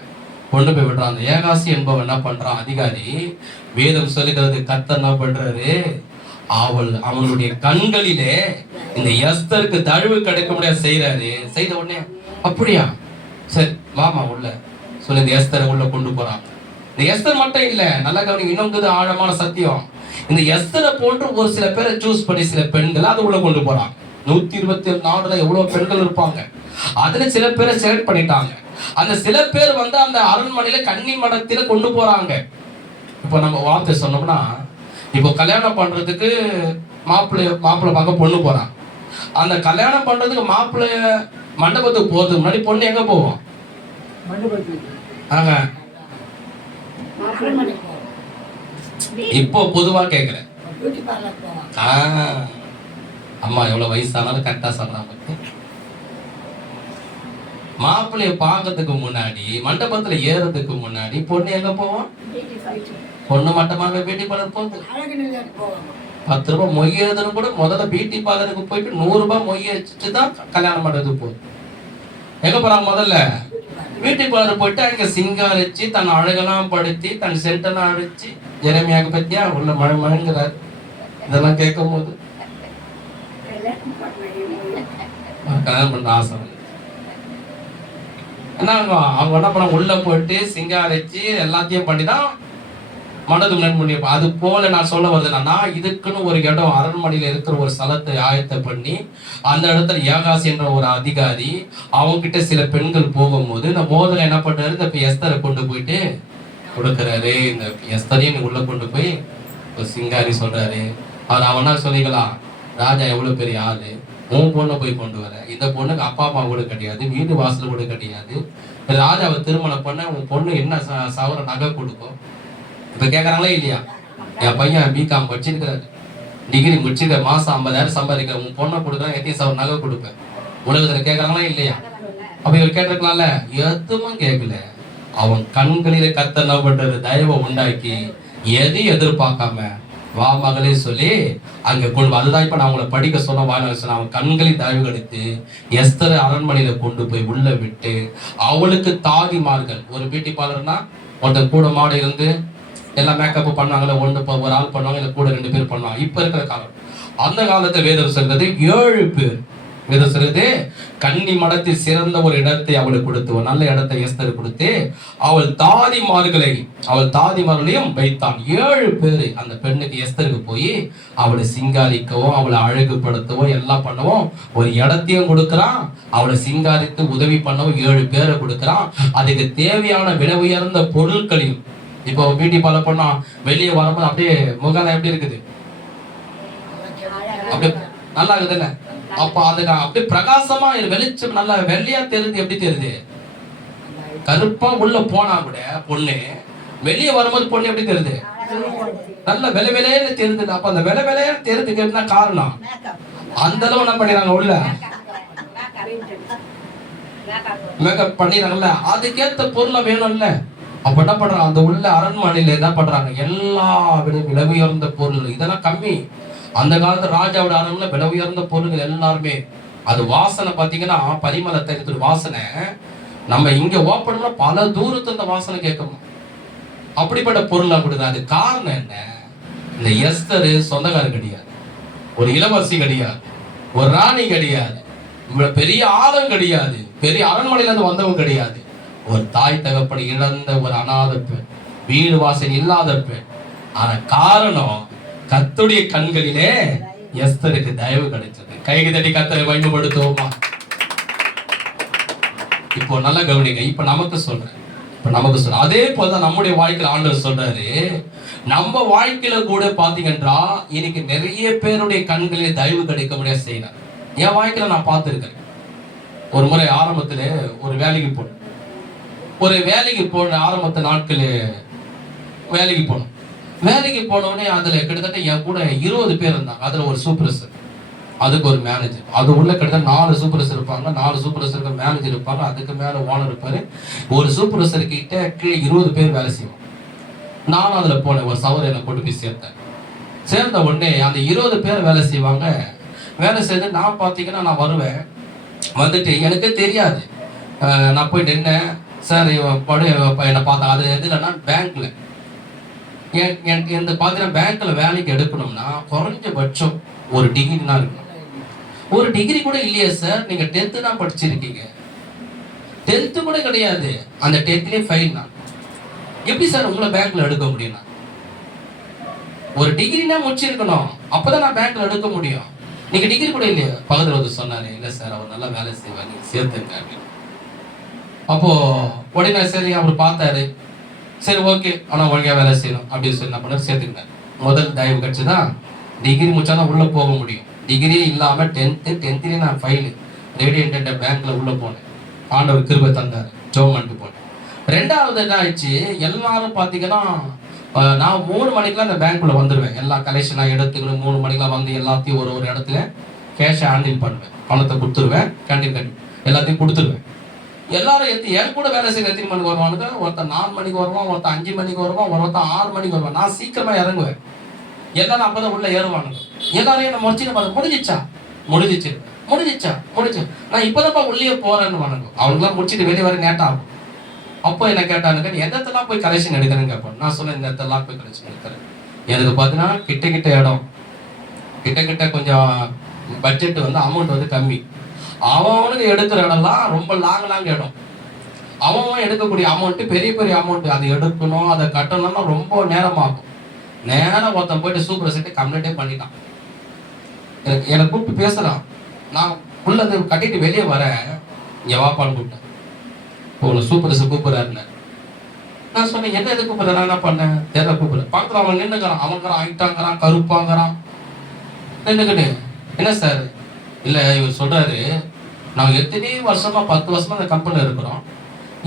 கொண்டு போய் விடுறான். அந்த ஏகாசி என்பவன் என்ன பண்றான், அதிகாரி, வேதம் சொல்லுகிறது, கர்த்தர் என்ன பண்றாரு, அவளுடைய கண்களிலே இந்த எஸ்தருக்கு தழுவு கிடைக்க முடியாது செய்யறாரு. செய்த உடனே அப்படியா, சரி வாமா உள்ள சொல்லி இந்த எஸ்தரை உள்ள கொண்டு போறாங்க. இந்த எஸ்தர் மட்டும் இல்ல, நல்லா கவனிங்க, இன்னொரு ஆழமான சத்தியம். இந்த எஸ்தரை போன்று ஒரு சில பேரை சூஸ் பண்ணி சில பெண்கள் அது உள்ள கொண்டு போறாங்க. 127 நாடுல எவ்வளவு பெண்கள் இருப்பாங்க, அதுல சில பேரை செலக்ட் பண்ணிட்டாங்க. அந்த சில பேர் வந்து அந்த அரண்மனையில கன்னி மடத்தில கொண்டு போறாங்க. இப்போ நம்ம வார்த்தை சொன்னோம்னா, இப்போ கல்யாணம் பண்றதுக்கு மாப்பிள்ளை பார்க்க பொண்ணு போறான். அந்த கல்யாணம் பண்றதுக்கு மாப்பிள்ளை மண்டபத்துக்கு போறதுக்கு முன்னாடி பொண்ணு எங்க போவோம், இப்போ பொதுவா கேக்குறேன். அம்மா எவ்வளவு வயசானாலும் கரெக்டா சொல்றாங்க. மாப்பிள்ளைய பார்க்கறதுக்கு முன்னாடி, மண்டபத்துல ஏறதுக்கு முன்னாடி பொண்ணு எங்க போவோம், பொண்ணு மட்டமாக பியூட்டி பார்லர் போகுது. 10 ரூபாய் மொய் எழுதுன்னு கூட முதல்ல பியூட்டி பார்லருக்கு போயிட்டு 100 ரூபாய் மொய் வச்சுட்டு தான் கல்யாணம் பண்றதுக்கு போகுது. எங்க போறாங்க, முதல்ல பியூட்டி பார்லர் போயிட்டு அங்க சிங்காரிச்சு தன் அழகெல்லாம் படுத்தி தன் சென்டெல்லாம் அடிச்சு, ஜெரமியாக பத்தியா உள்ள மழங்கிறாரு. இதெல்லாம் கேட்கும் போது கல்யாணம் பண்ற ஆசை. அவங்க என்ன பண்ண, உள்ள போயிட்டு சிங்காரிச்சு எல்லாத்தையும் பண்ணிதான் மனது முன்னாடி. அது போல நான் சொல்ல வருதுன்னா, இதுக்குன்னு ஒரு இடம் அரண்மனையில இருக்கிற ஒரு ஸ்தலத்தை ஆயத்தம் பண்ணி அந்த இடத்துல ஏகாசி என்ற ஒரு அதிகாரி அவங்க கிட்ட சில பெண்கள் போகும்போது இந்த மோதலை என்ன பண்றாரு, இந்த எஸ்தரை கொண்டு போயிட்டு கொடுக்குறாரு. இந்த எஸ்தரையும் உள்ள கொண்டு போய் ஒரு சிங்காரி சொல்றாரு. அவனா சொல்லிக்கலாம், ராஜா எவ்வளவு பெரிய ஆளு, உன் பொண்ணை போய் கொண்டு வர, இந்த பொண்ணுக்கு அப்பா அம்மா கூட கிடையாது, வீடு வாசல் கூட கிடையாது, ராஜாவை திருமணம் பண்ண உன் பொண்ணு என்ன சவர நகை கொடுக்கும். இப்ப கேக்குறாங்களா இல்லையா, என் பையன் பிகாம் படிச்சிருக்கிறாரு, டிகிரி முடிச்சிருக்க, மாசம் 50,000 சம்பாதிக்கிற, உன் பொண்ணை கொடுக்குறேன், எத்தனை சவர நகை கொடுப்பேன், உலகத்துல கேக்குறாங்களா இல்லையா. அப்ப இவர் கேட்டிருக்கலாம்ல, எதுவும் கேட்கல. அவன் கண்களில கர்த்தர் என்ன பண்றது, தயவை உண்டாக்கி எதையும் எதிர்பார்க்காம வா மகளே சொல்லி அங்க கொண்டு. அதுதான் இப்ப நான் உங்களை படிக்க சொன்ன வாய்நாள் சொன்ன. அவன் கண்களில் தயவு கிடைத்து எஸ்தரை அரண்மனையில கொண்டு போய் உள்ள விட்டு அவளுக்கு தாதிமார்கள், ஒரு பியூட்டி பார்லர்னா ஒருத்தர் கூட மாடு இருந்து எல்லாம் மேக்கப் பண்ணுவாங்கல்ல, ஒரு ஆள் பண்ணுவாங்க, இல்லை கூட 2 பேர் பண்ணுவாங்க. இப்ப இருக்கிற காலம், அந்த காலத்தை வேதம் சொல்றது 7 பேர் இது சொல்லுது, கன்னி மடத்தில் சிறந்த ஒரு இடத்தை அவளுக்கு கொடுத்து, ஒரு நல்ல இடத்தை எஸ்தர் கொடுத்து, அவள் தாதிமார்களையும் வைத்தான். 7 பேரு அந்த பெண்ணுக்கு எஸ்தருக்கு போய் அவளை சிங்காரிக்கவும் அவளை அழகுபடுத்தவும் எல்லாம் பண்ணவும் ஒரு இடத்தையும் கொடுக்குறான். அவளை சிங்காரித்து உதவி பண்ணவும் 7 பேரை கொடுக்குறான். அதுக்கு தேவையான விலை உயர்ந்த பொருட்களையும். இப்போ பியூட்டி பார்லர் பண்ணா வெளியே வரும்போது அப்படியே முகம் எப்படி இருக்குது, அப்படியே நல்லா இருக்குதுல்ல. அப்ப அதுக்கு அப்படியே பிரகாசமா வெளிச்சம் நல்லா வெள்ளையா தெரியுது. எப்படி தெரியுது? கருப்பா உள்ள போனா கூட பொண்ணு வெளியே வரும்போது பொண்ணு எப்படி தெரியுது? நல்ல வெள்ளை வெள்ளைன்னு தெரியுது. அப்ப அந்த வெள்ளை வெள்ளைன்னு தெரியுதுக்கு என்ன காரணம்? அந்த அளவு என்ன பண்ணிடுறாங்க, உள்ள மேக்கப் பண்ணிடுறாங்கல்ல, அதுக்கேற்ற பொருளை வேணும்ல. அப்ப என்ன பண்றாங்க, அந்த உள்ள அரண்மனையில என்ன பண்றாங்க, எல்லா விலை உயர்ந்த பொருள். இதெல்லாம் கம்மி. அந்த காலத்து ராஜாவோட அரண்மனை விலை உயர்ந்த பொருள்கள் எல்லாருமே. அது வாசனை பாத்தீங்கன்னா பரிமள தைலத்தோட வாசனை நம்ம இங்க ஓப்பனா பல தூரத்துல இந்த வாசனை கேட்கணும். அப்படிப்பட்ட பொருளா கொடுது. அது காரணம் என்ன? இந்த எஸ்தர் சொந்தக்காரர் கிடையாது, ஒரு இளவரசி கிடையாது, ஒரு ராணி கிடையாது, இவ்வளவு பெரிய ஆளும் கிடையாது, பெரிய அரண்மனையில இருந்து வந்தவங்க கிடையாது. ஒரு தாய் தகப்பனை இழந்த ஒரு அநாத பெண், வீடு வாசல் இல்லாத பெண். ஆனா காரணம், கர்த்தருடைய கண்களிலே எஸ்தருக்கு தயவு கிடைச்சது. கைக்கு தட்டி கர்த்தரை மகிமைப்படுத்துவோமா? இப்போ நல்லா கவனிங்க. இப்ப நமக்கு சொல்றேன், அதே போலதான் நம்முடைய வாழ்க்கையில ஆண்டவர் சொல்றாரு. நம்ம வாழ்க்கையில கூட பாத்தீங்கன்னா இன்னைக்கு நிறைய பேருடைய கண்களிலே தயவு கிடைக்க முடியாது செய்யறாரு. என் வாழ்க்கையில நான் பார்த்திருக்கேன். ஒரு முறை ஆரம்பத்துல ஒரு வேலைக்கு போன ஆரம்பத்து நாட்கள் வேலைக்கு போனோடனே அதுல கிட்டத்தட்ட என் கூட 20 பேர் இருந்தாங்க. அதுல ஒரு சூப்பர்வைசர், அதுக்கு ஒரு மேனேஜர், அது உள்ள கிட்டத்தட்ட 4 சூப்பர்வைசர் இருப்பாங்க. 4 சூப்பர்வைசருக்கு மேனேஜர் இருப்பாங்க, அதுக்கு மேல ஓனர் இருப்பாரு. ஒரு சூப்பர்வைசர் கிட்ட கீழே 20 பேர் வேலை செய்வோம். நானும் அதுல போனேன். ஒரு சவர் என்னை கொண்டு போய் சேர்ந்த உடனே அந்த 20 பேர் வேலை செய்வாங்க. வேலை செய்து நான் பார்த்தீங்கன்னா நான் வருவேன். வந்துட்டு எனக்கே தெரியாது, நான் போய் நின்னேன். சார் என்னை பார்த்தா அது எதுலன்னா பேங்க்ல பார்த்தீங்கன்னா பேங்க்ல வேலைக்கு எடுக்கணும்னா குறைஞ்சபட்சம் ஒரு டிகிரினா இருக்கணும். ஒரு டிகிரி கூட இல்லையா சார், நீங்க 10th தான் படிச்சிருக்கீங்க. 10th கூட கிடையாது, அந்த 10thலேயே ஃபெயில். நான் எப்படி சார் உங்களை பேங்க்ல எடுக்க முடியும்? ஒரு டிகிரினா முடிச்சிருக்கணும், அப்பதான் நான் பேங்க்ல எடுக்க முடியும். நீங்க டிகிரி கூட இல்லையா? பக்கத்துல வந்து சொன்னாரு, இல்லை சார் அவர் நல்லா வேலை செய்வார், நீங்க சேர்த்துங்க அப்படின்னு. அப்போ உடனே சரி அவர் பார்த்தாரு, சரி ஓகே, ஆனா ஒழுங்கா வேலை செய்யணும் அப்படின்னு சொல்லி என்ன பண்ணாரு, சேர்த்துக்கிட்டாரு. முதல் தயவு கட்சிதான் டிகிரி முடிச்சாதான் உள்ள போக முடியும். டிகிரியே இல்லாம 10th நான் ஃபைல் ரேடியன்ட் பேங்க்ல உள்ள போனேன். ஆண்டவர் கிருபை தந்தாரு, ஜோமன்ட்டு போனேன். 2வது என்ன ஆயிடுச்சு, எல்லாரும் பாத்தீங்கன்னா நான் 3 மணிக்கெல்லாம் அந்த பேங்க்குள்ள வந்துடுவேன். எல்லா கலெக்ஷனாக எடுத்துக்கணும். 3 மணிக்கெல்லாம் வந்து எல்லாத்தையும் ஒரு இடத்துல கேஷை ஹேண்டில் பண்ணுவேன். பணத்தை கொடுத்துருவேன், கண்டிப்பாக எல்லாத்தையும் கொடுத்துருவேன். எல்லாரும் என் கூட வேலை செய்ய எத்தனை மணிக்கு வருவானுங்க? ஒருத்தன் 4 மணிக்கு வருவான், ஒருத்தன் 5 மணிக்கு வருவான், ஒருத்தன் 6 மணிக்கு வருவான். நான் சீக்கிரமா இறங்குவேன். எல்லாரும் அப்பதான் உள்ள ஏறுவானுங்க. எல்லாரும் என்ன முடிஞ்சிச்சு. நான் இப்பதான் உள்ளே போறேன்னு வானுங்க. அவனுக்குலாம் முடிச்சுட்டு வெளியே வர நேட்டம் ஆகும். அப்போ என்ன கேட்டானுங்க, நீ எந்தத்தெல்லாம் போய் கலெக்ஷன் எடுக்கிறேன்னு கேட்பேன். நான் சொன்னேன், இந்த இடத்தெல்லாம் போய் கலெக்ஷன் எடுக்கிறேன். எனக்கு பார்த்தீங்கன்னா கிட்ட இடம், கிட்ட கொஞ்சம் பட்ஜெட் வந்து அமௌண்ட் வந்து கம்மி. அவனுக்கு எடுக்கிற இடம்லாம் ரொம்ப லாங் இடம். அவன் எடுக்கக்கூடிய அமௌண்ட் பெரிய அமௌண்ட். அதை எடுக்கணும், அதை கட்டணும்னா ரொம்ப நேரமாகும். நேரம் ஒருத்தன் போயிட்டு சூப்பர் செட்டு கம்ப்ளீட்டே பண்ணிட்டான். என்னை கூப்பிட்டு பேசுறான். நான் உள்ள கட்டிட்டு வெளியே வரேன், இங்க வாப்பான்னு கூப்பிட்டேன். உங்களை சூப்பர் கூப்பிடுறாருன்னு நான் சொன்னேன். என்ன எது கூப்பிடுறேன்? என்ன பண்ணேன் தெரியல, கூப்பிடுறேன். பக்கத்துல அவன் நின்னுக்கிறான். அவன்கிறான் ஆயிட்டாங்கிறான், கருப்பாங்கிறான். நின்னுக்கிட்டு என்ன சார்? இல்ல இவர் சொல்றாரு, நாங்க எத்தனை வருஷமா 10 வருஷமா அந்த கம்பெனில இருக்கிறோம்.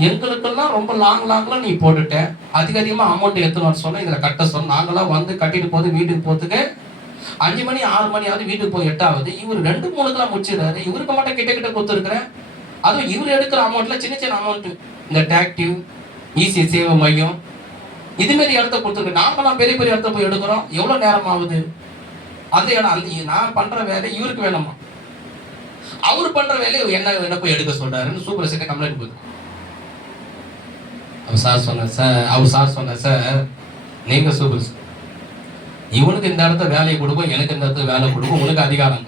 எங்களுக்கெல்லாம் ரொம்ப லாங்ல நீ போட்டுட்ட, அதிகமா அமௌண்ட் எத்தனை சொன்ன இதுல கட்ட சொன்ன. நாங்கெல்லாம் வந்து கட்டிட்டு போது வீட்டுக்கு போறதுக்கு 5 மணி 6 மணி ஆகுது, வீட்டுக்கு போய் 8 ஆகுது. இவர் 2-3 முடிச்சிடறாரு. இவருக்கு மட்டும் கிட்ட கொடுத்துருக்கிறேன். அதுவும் இவர் எடுக்கிற அமௌண்ட்ல சின்ன அமௌண்ட், இந்த டாக்டிவ் ஈசி சேவை மையம் இது மாதிரி இடத்த கொடுத்துருக்கு. நாங்கெல்லாம் பெரிய இடத்த போய் எடுக்கிறோம். எவ்வளவு நேரம் ஆகுது? அந்த இடம் அந்த நான் பண்ற வேலை இவருக்கு வேணுமா? அவர் பண்ற வேலையை என்ன போய் எடுக்க சொல்றாருன்னு சூப்பர் செட்டை கம்ப்ளைண்ட் போகுது. அவர் சார் சொன்ன சார், நீங்க சூப்பர் சார், இவனுக்கு இந்த இடத்த வேலையை கொடுக்கும், எனக்கு இந்த இடத்துல வேலை கொடுக்கும், உனக்கு அதிகாரம்.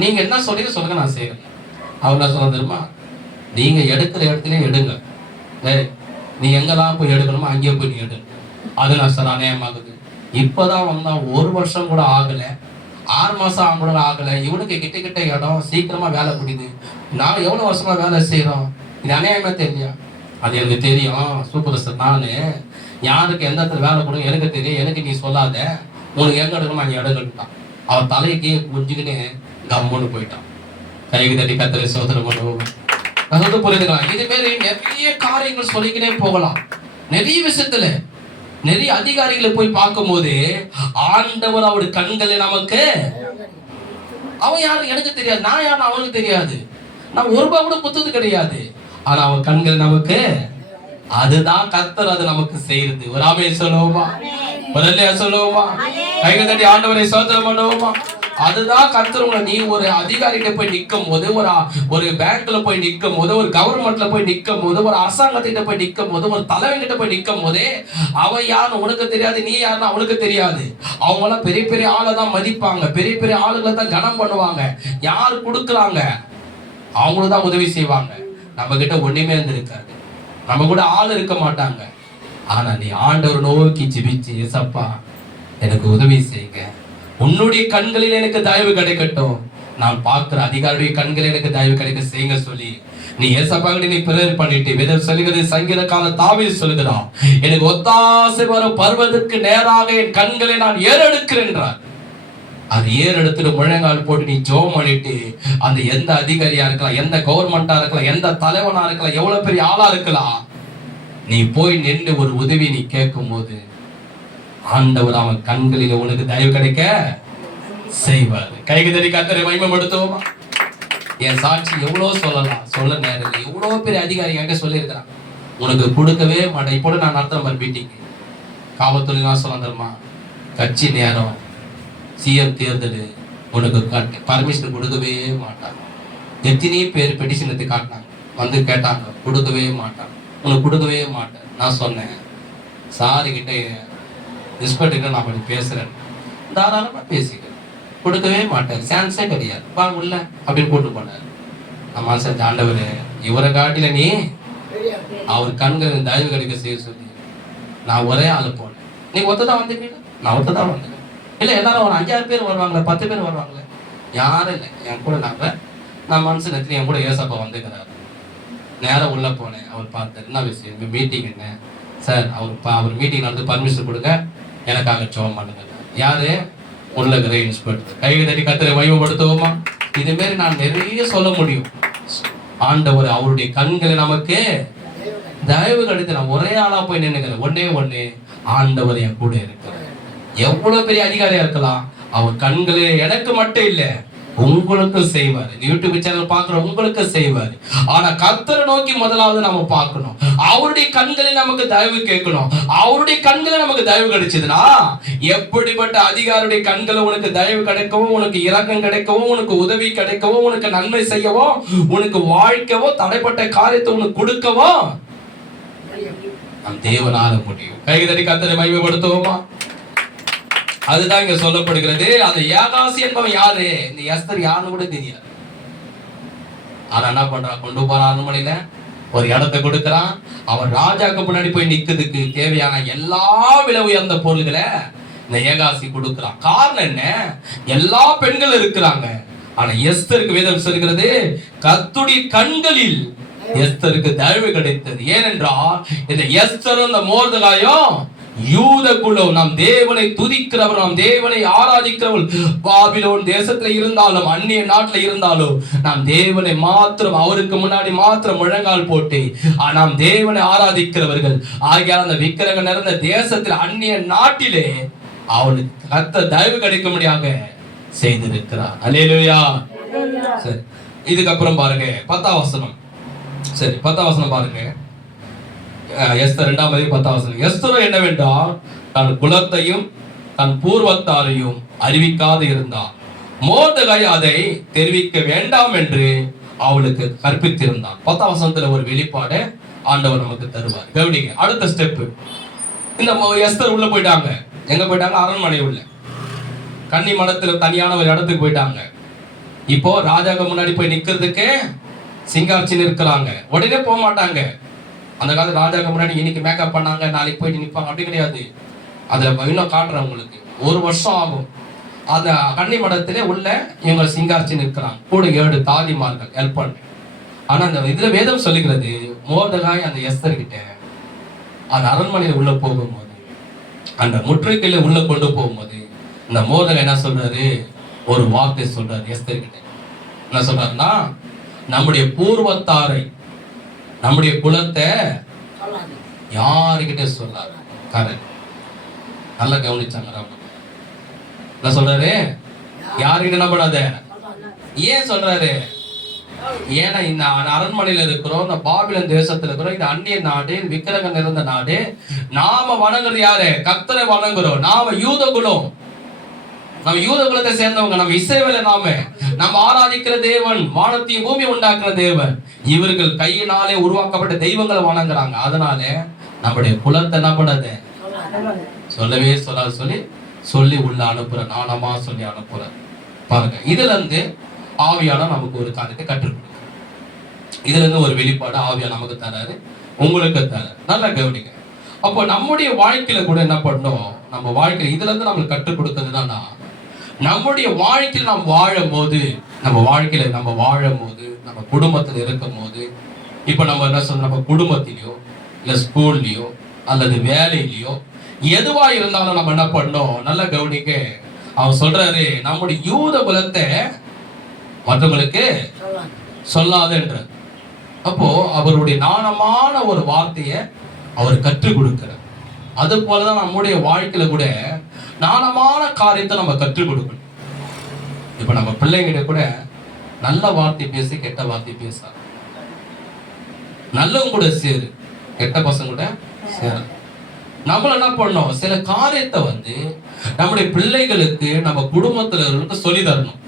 நீங்க என்ன சொல்றீங்க சொல்லுங்க, நான் செய்யறேன். அவர் என்ன சொல்ல தெரியுமா? நீங்க எடுக்கிற இடத்துல எடுங்க. நீ எங்கெல்லாம் போய் எடுக்கணுமோ அங்கேயே போய் நீ எடு. அது நான் சார் அநியாயமாகுது. இப்பதான் வந்தா 1 வருஷம் கூட ஆகல, 6 மாசம் கூட ஆகல, இவனுக்கு கிட்ட கிட்ட இடம், சீக்கிரமா வேலை முடியுது. நான் எவ்வளவு வருஷமா வேலை செய்யறோம், இது அநியாயமா தெரியலையா? அது எனக்கு தெரியும் சூப்பர் சார். நானு யாருக்கு எந்த இடத்துல வேலை கொடுங்க எனக்கு தெரியும், எனக்கு நீ சொல்லாத, உனக்கு எங்க எடுக்கணுமா அங்கே எடுக்கட்டான். அவன் தலைக்கு புரிஞ்சுக்கின்னு கம்முன்னு போயிட்டான். கைக்கு தட்டி கத்தரை சோதனை பண்ணுவோம். நான் வந்து புரியுதுங்களா? இது மாரி நிறைய காரியங்கள் சொல்லிக்கினே போகலாம். நிறைய விஷயத்துல நிறைய அதிகாரிகளை போய் பார்க்கும் போது ஆண்டவர் அவருடைய கண்களை நமக்கு, அவன் யாரு எனக்கு தெரியாது, நான் யாரு அவனுக்கு தெரியாது, நான் ஒரு ரூபாய் கூட புத்தது கிடையாது, ஆனா அவன் கண்கள் நமக்கு, அதுதான் கர்த்தர் அது நமக்கு செய்யுது. ஒரு ஆமென் சொல்லுவோமா? ஒரு அல்லேலூயா சொல்லுவோமா? கைகள் தட்டி ஆண்டவரை ஸ்தோத்திரம் பண்ணுவோமா? அதுதான் கர்த்தர். நீ ஒரு அதிகாரிகிட்ட போய் நிற்கும் போது, ஒரு பேங்க்ல போய் நிற்கும் போது, ஒரு கவர்மெண்ட்ல போய் நிற்கும் போது, ஒரு அரசாங்கத்திட்ட போய் நிற்கும் போது, ஒரு தலைவர்கிட்ட போய் நிற்கும் போதே அவன் யாருன்னு உனக்கு தெரியாது, நீ யாருன்னு அவனுக்கு தெரியாது. அவங்க எல்லாம் பெரிய பெரிய ஆளை தான் மதிப்பாங்க, பெரிய பெரிய ஆளுகளை தான் கனம் பண்ணுவாங்க. யாரு கொடுக்குறாங்க அவங்களுக்கு தான் உதவி செய்வாங்க. நம்ம கிட்ட ஒண்ணுமே இருந்திருக்காது, நம்ம கூட ஆள் இருக்க மாட்டாங்க. ஆனா நீ ஆண்டவர் நோக்கி ஜெபிச்சு, ஏசப்பா எனக்கு உதவி செய்யுங்க, உன்னுடைய கண்களில் எனக்கு தயவு கிடைக்கட்டும், நான் பார்க்கிற அதிகாரியுடைய கண்களில் எனக்கு தயவு கிடைக்க செய்யுங்க சொல்லி நீ ஏசப்பாங்க நீ பிரேயர் பண்ணிட்டு, வேதம் சொல்லுகிறது, சங்கீதக்காரன் தாவீது சொல்லுகிறான், எனக்கு ஒத்தாசை வரும் பர்வதற்கு நேராக என் கண்களை நான் ஏறெடுக்கிறேன் என்றார். அது ஏறெடுத்துட்டு முழங்கால் போட்டு நீ ஜெபம் பண்ணிட்டு, அந்த எந்த அதிகாரியா இருக்கலாம், எந்த கவர்மெண்டா இருக்கலாம், எந்த தலைவனா இருக்கலாம், எவ்வளவு பெரிய ஆளா இருக்கலாம், நீ போய் நின்று ஒரு உதவி நீ கேட்கும் போது ஆண்டவர் அவன் கண்களில் உனக்கு தயவு கிடைக்க செய்வார். கைக்கு தட்டி கர்த்தரை மகிமைப்படுத்துவோமா? என் சாட்சி எவ்வளவு சொல்லலாம், சொல்ல நேரம் எவ்வளவு பெரிய அதிகாரி என்கிட்ட சொல்லியிருக்கிறான், உனக்கு கொடுக்கவே மாட்டேன். இப்போ நான் நடத்துற மாதிரி மீட்டிங் காவல்துறை நான் சொல்ல தருமா, கட்சி நேரம் சிஎம் தேர்தல், உனக்கு பர்மிஷன் கொடுக்கவே மாட்டாங்க. எத்தனை பேர் பெட்டிஷன் எடுத்து காட்டினாங்க, வந்து கேட்டாங்க, கொடுக்கவே மாட்டாங்க, உனக்கு கொடுக்கவே மாட்டேன். நான் சொன்னேன், சாரு கிட்ட இன்ஸ்பெக்டர் நான் அப்படி பேசுறேன், தாராளமா பேசிக்கிறேன், கொடுக்கவே மாட்டார், சான்ஸே கிடையாது, வாங்க உள்ள அப்படின்னு கூட்டு போனார். நம்ம செஞ்ச ஆண்டவர் இவரை காட்டில நீ அவர் கண்கள் தயவு கிடைக்க செய்ய சொல்லி நான் ஒரே ஆளு போனேன். நீ ஒத்ததான் வந்துக்கிறீங்க, நான் ஒத்ததான் வந்தேன். இல்லை எல்லாரும் ஒரு 5-6 பேர் வருவாங்களே, 10 பேர் வருவாங்களே, யாரும் இல்லை என் கூட. நான் மனசு நெத்தி என் கூட ஏசப்பா வந்துக்கிறாரு. நேரம் உள்ள போனேன், அவர் பார்த்தாரு, என்ன விஷயம் மீட்டிங் என்ன சார், அவர் மீட்டிங் நடந்து பர்மிஷன் கொடுங்க, எனக்காக ஜெபம் பண்ணுங்க. யாரு? உள்ள இருக்கிற இன்ஸ்பெக்டர். கையை தட்டி கர்த்தரை மகிமைப்படுத்துவோமா? இது மாரி நான் நிறைய சொல்ல முடியும். ஆண்டவர் அவருடைய கண்களை நமக்கு தயவு கிடைத்து நான் ஒரே ஆளா போய் நின்னுக்கிறேன். ஒண்ணே ஆண்டவர் என் கூட இருக்கிறார். எவ்வளவு பெரிய அதிகாரியா இருக்கலாம், அவர் கண்களே எனக்கு மட்டும் இல்ல உங்களுக்கு செய்வார். யூடியூப் சேனல் பார்க்குற உங்களுக்கு செய்வார். ஆனா கர்த்தரை நோக்கி முதலாவது நம்ம பார்க்கணும். அவருடைய கண்களில் நமக்கு தயவு கேட்கணும். அவருடைய கண்களில் நமக்கு தயவு கிடைச்சதுன்னா, எப்படிப்பட்ட அதிகாரியுடைய கண்களை உனக்கு தயவு கிடைக்கவும், உனக்கு இரக்கம் கிடைக்கவும், உனக்கு உதவி கிடைக்கவும், உனக்கு நன்மை செய்யவோ, உனக்கு வாழ்க்கவோ, தடைப்பட்ட காரியத்தை உனக்கு கொடுக்கவோ நம் தேவனால முடியும். கைதடி கர்த்தரை மகிமைப்படுத்துவோமா? அதுதான் இங்க சொல்லப்படுகிறது. அந்த ஏகாசி என்பவன் யாரு? இந்த எஸ்தர் யாருன்னு கூட தெரியாது. ஆனா என்ன பண்றான், கொண்டு போறான் அரண்மனையில, ஒரு இடத்தை கொடுக்கறான். அவன் ராஜாக்கு முன்னாடி போய் நிக்கிறதுக்கு தேவையான எல்லா விலை உயர்ந்த பொருள்களை இந்த ஏகாசி கொடுக்கறான். காரணம் என்ன? எல்லா பெண்களும் இருக்கிறாங்க. ஆனா எஸ்தருக்கு வேதம் சொல்கிறது, கர்த்தருடைய கண்களில் எஸ்தருக்கு தயவு கிடைத்தது. ஏனென்றால் இந்த எஸ்தரும் இந்த மோர்தெகாயும் யூத குலம், நாம் தேவனை துதிக்கிறவர், நாம் தேவனை ஆராதிக்கிறவர், பாபிலோன் தேசத்துல இருந்தாலும் அந்நிய நாட்டுல இருந்தாலும் நாம் தேவனை மாத்திரம், அவருக்கு முன்னாடி மாத்திரம் முழங்கால் போட்டு நாம் தேவனை ஆராதிக்கிறவர்கள் ஆகிய அந்த விக்கிரகம் நிறைந்த தேசத்தில் அந்நிய நாட்டிலே அவனுக்கு கர்த்தர் தயவு கிடைக்கும்படியாக செய்திருக்கிறார். அல்லேலூயா. சரி, இதுக்கப்புறம் பாருங்க 10ஆம் வசனம். சரி, 10ஆம் வசனம் பாருங்க. எஸ்தர் 2ஆம் அதிகாரம் 10ஆம் வசனம். எஸ்தர் என்னவென்றால் தன் குலத்தையும் தன் பூர்வத்தாரையும் அறிவிக்காது இருந்தார். மோர்தெகாய் அதை தெரிவிக்க வேண்டாம் என்று அவளுக்கு கற்பித்திருந்தான். 10ஆம் வசனத்துல ஒரு வெளிப்பாடு ஆண்டவர் நமக்கு தருவார். கவனிங்க, அடுத்த ஸ்டெப். இந்த எஸ்தர் உள்ள போயிட்டாங்க. எங்க போயிட்டாங்க? அரண்மனை உள்ள கன்னி மடத்துல தனியான ஒரு இடத்துக்கு போயிட்டாங்க. இப்போ ராஜாக்கு முன்னாடி போய் நிக்கிறதுக்கு சிங்காரிச்சு நிற்கிறாங்க, உடனே போக மாட்டாங்க. அந்த காலத்து ராஜாக்கு முன்னாடி இன்னைக்கு மேக்கப் பண்ணாங்க நாளைக்கு போயிட்டு நிற்பாங்க அப்படி கிடையாது. அதுல இன்னும் காட்டுறேன் உங்களுக்கு, 1 வருஷம் ஆகும். அந்த கன்னி மடத்திலே உள்ள இவங்க சிங்காரிச்சு நிற்கிறாங்க, கூட 7 தாதிமார்கள் ஹெல்ப் பண்ண. ஆனா அந்த இதுல வேதம் சொல்லுகிறது, மோர்தெகாய் அந்த எஸ்தர் கிட்ட அந்த அரண்மனையில உள்ள போகும்போது, அந்த முற்றுகையில உள்ள கொண்டு போகும்போது, இந்த மோர்தெகாய் என்ன சொல்றாரு, ஒரு வார்த்தை சொல்றாரு எஸ்தர் கிட்ட. என்ன சொல்றாருன்னா, நம்முடைய பூர்வத்தாரை, நம்முடைய குலத்தை யாருக்கிட்ட சொல்றாரு. கரெக்ட், நல்லா கவனிச்சாங்க. என்ன சொல்றாரு, யாருக்கிட்ட நம்படாத. ஏன் சொல்றாரு, ஏன்னா இந்த அரண்மனையில இருக்கிறோம், இந்த பாபிலோன் தேசத்துல இருக்கிறோம், இது அந்நிய நாடு, விக்கிரகம் நிறைந்த நாடு. நாம வணங்குறது யாரு, கர்த்தரை வணங்குறோம். நாம யூத குலம், நம்ம யூத குலத்தை சேர்ந்தவங்க, நம்ம இஸ்ரவேலை நம்ம ஆராதிக்கிற தேவன், வானத்தையும் பூமி உண்டாக்குற தேவன். இவர்கள் கையினாலே உருவாக்கப்பட்ட தெய்வங்களை வணங்குறாங்க. அதனால நம்முடைய குலத்தை என்ன பண்ணாது, சொல்லவே சொல்லாது சொல்லி உள்ள அனுப்புற, நானமா சொல்லி அனுப்புற. பாருங்க, இதுல இருந்து ஆவியானவர் நமக்கு ஒரு காரியத்தை கற்றுக் கொடுக்க, இதுல இருந்து ஒரு வெளிப்பாடு ஆவியா நமக்கு தராரு, உங்களுக்கு தராரு. நல்லா கவனிங்க. அப்போ நம்முடைய வாழ்க்கையில கூட என்ன பண்ணோம், நம்ம வாழ்க்கையில இதுல இருந்து நம்மளுக்கு கற்றுக் கொடுக்குறதுன்னா, நம்முடைய வாழ்க்கையில் நாம் வாழும் போது, நம்ம குடும்பத்தில் இருக்கும் போது, இப்ப நம்ம என்ன சொல்றோம், நம்ம குடும்பத்திலயோ இல்ல ஸ்கூல்லயோ அல்லது வேலையிலயோ எதுவா இருந்தாலும் நம்ம என்ன பண்ணோம், நல்லா கவனிக்க. அவர் சொல்றாரு, நம்முடைய யூத குலத்தை மற்றவங்களுக்கு சொல்லாதுன்ற. அப்போ அவருடைய நாணமான ஒரு வார்த்தையை அவர் கற்றுக் கொடுக்கிறார். அது போலதான் நம்முடைய வாழ்க்கையில கூட நாணமான காரியத்தை நம்ம கற்றுக் கொடுக்கணும். இப்ப நம்ம பிள்ளைங்கிட்ட கூட நல்ல வார்த்தை பேசி கெட்ட வார்த்தை பேச, நல்லவங்க கூட சேரு, கெட்ட பசங்க கூட சேரு. நம்மள என்ன பண்ணோம், சில காரியத்தை நம்முடைய பிள்ளைகளுக்கு, நம்ம குடும்பத்தினர்களுக்கு சொல்லி தரணும்.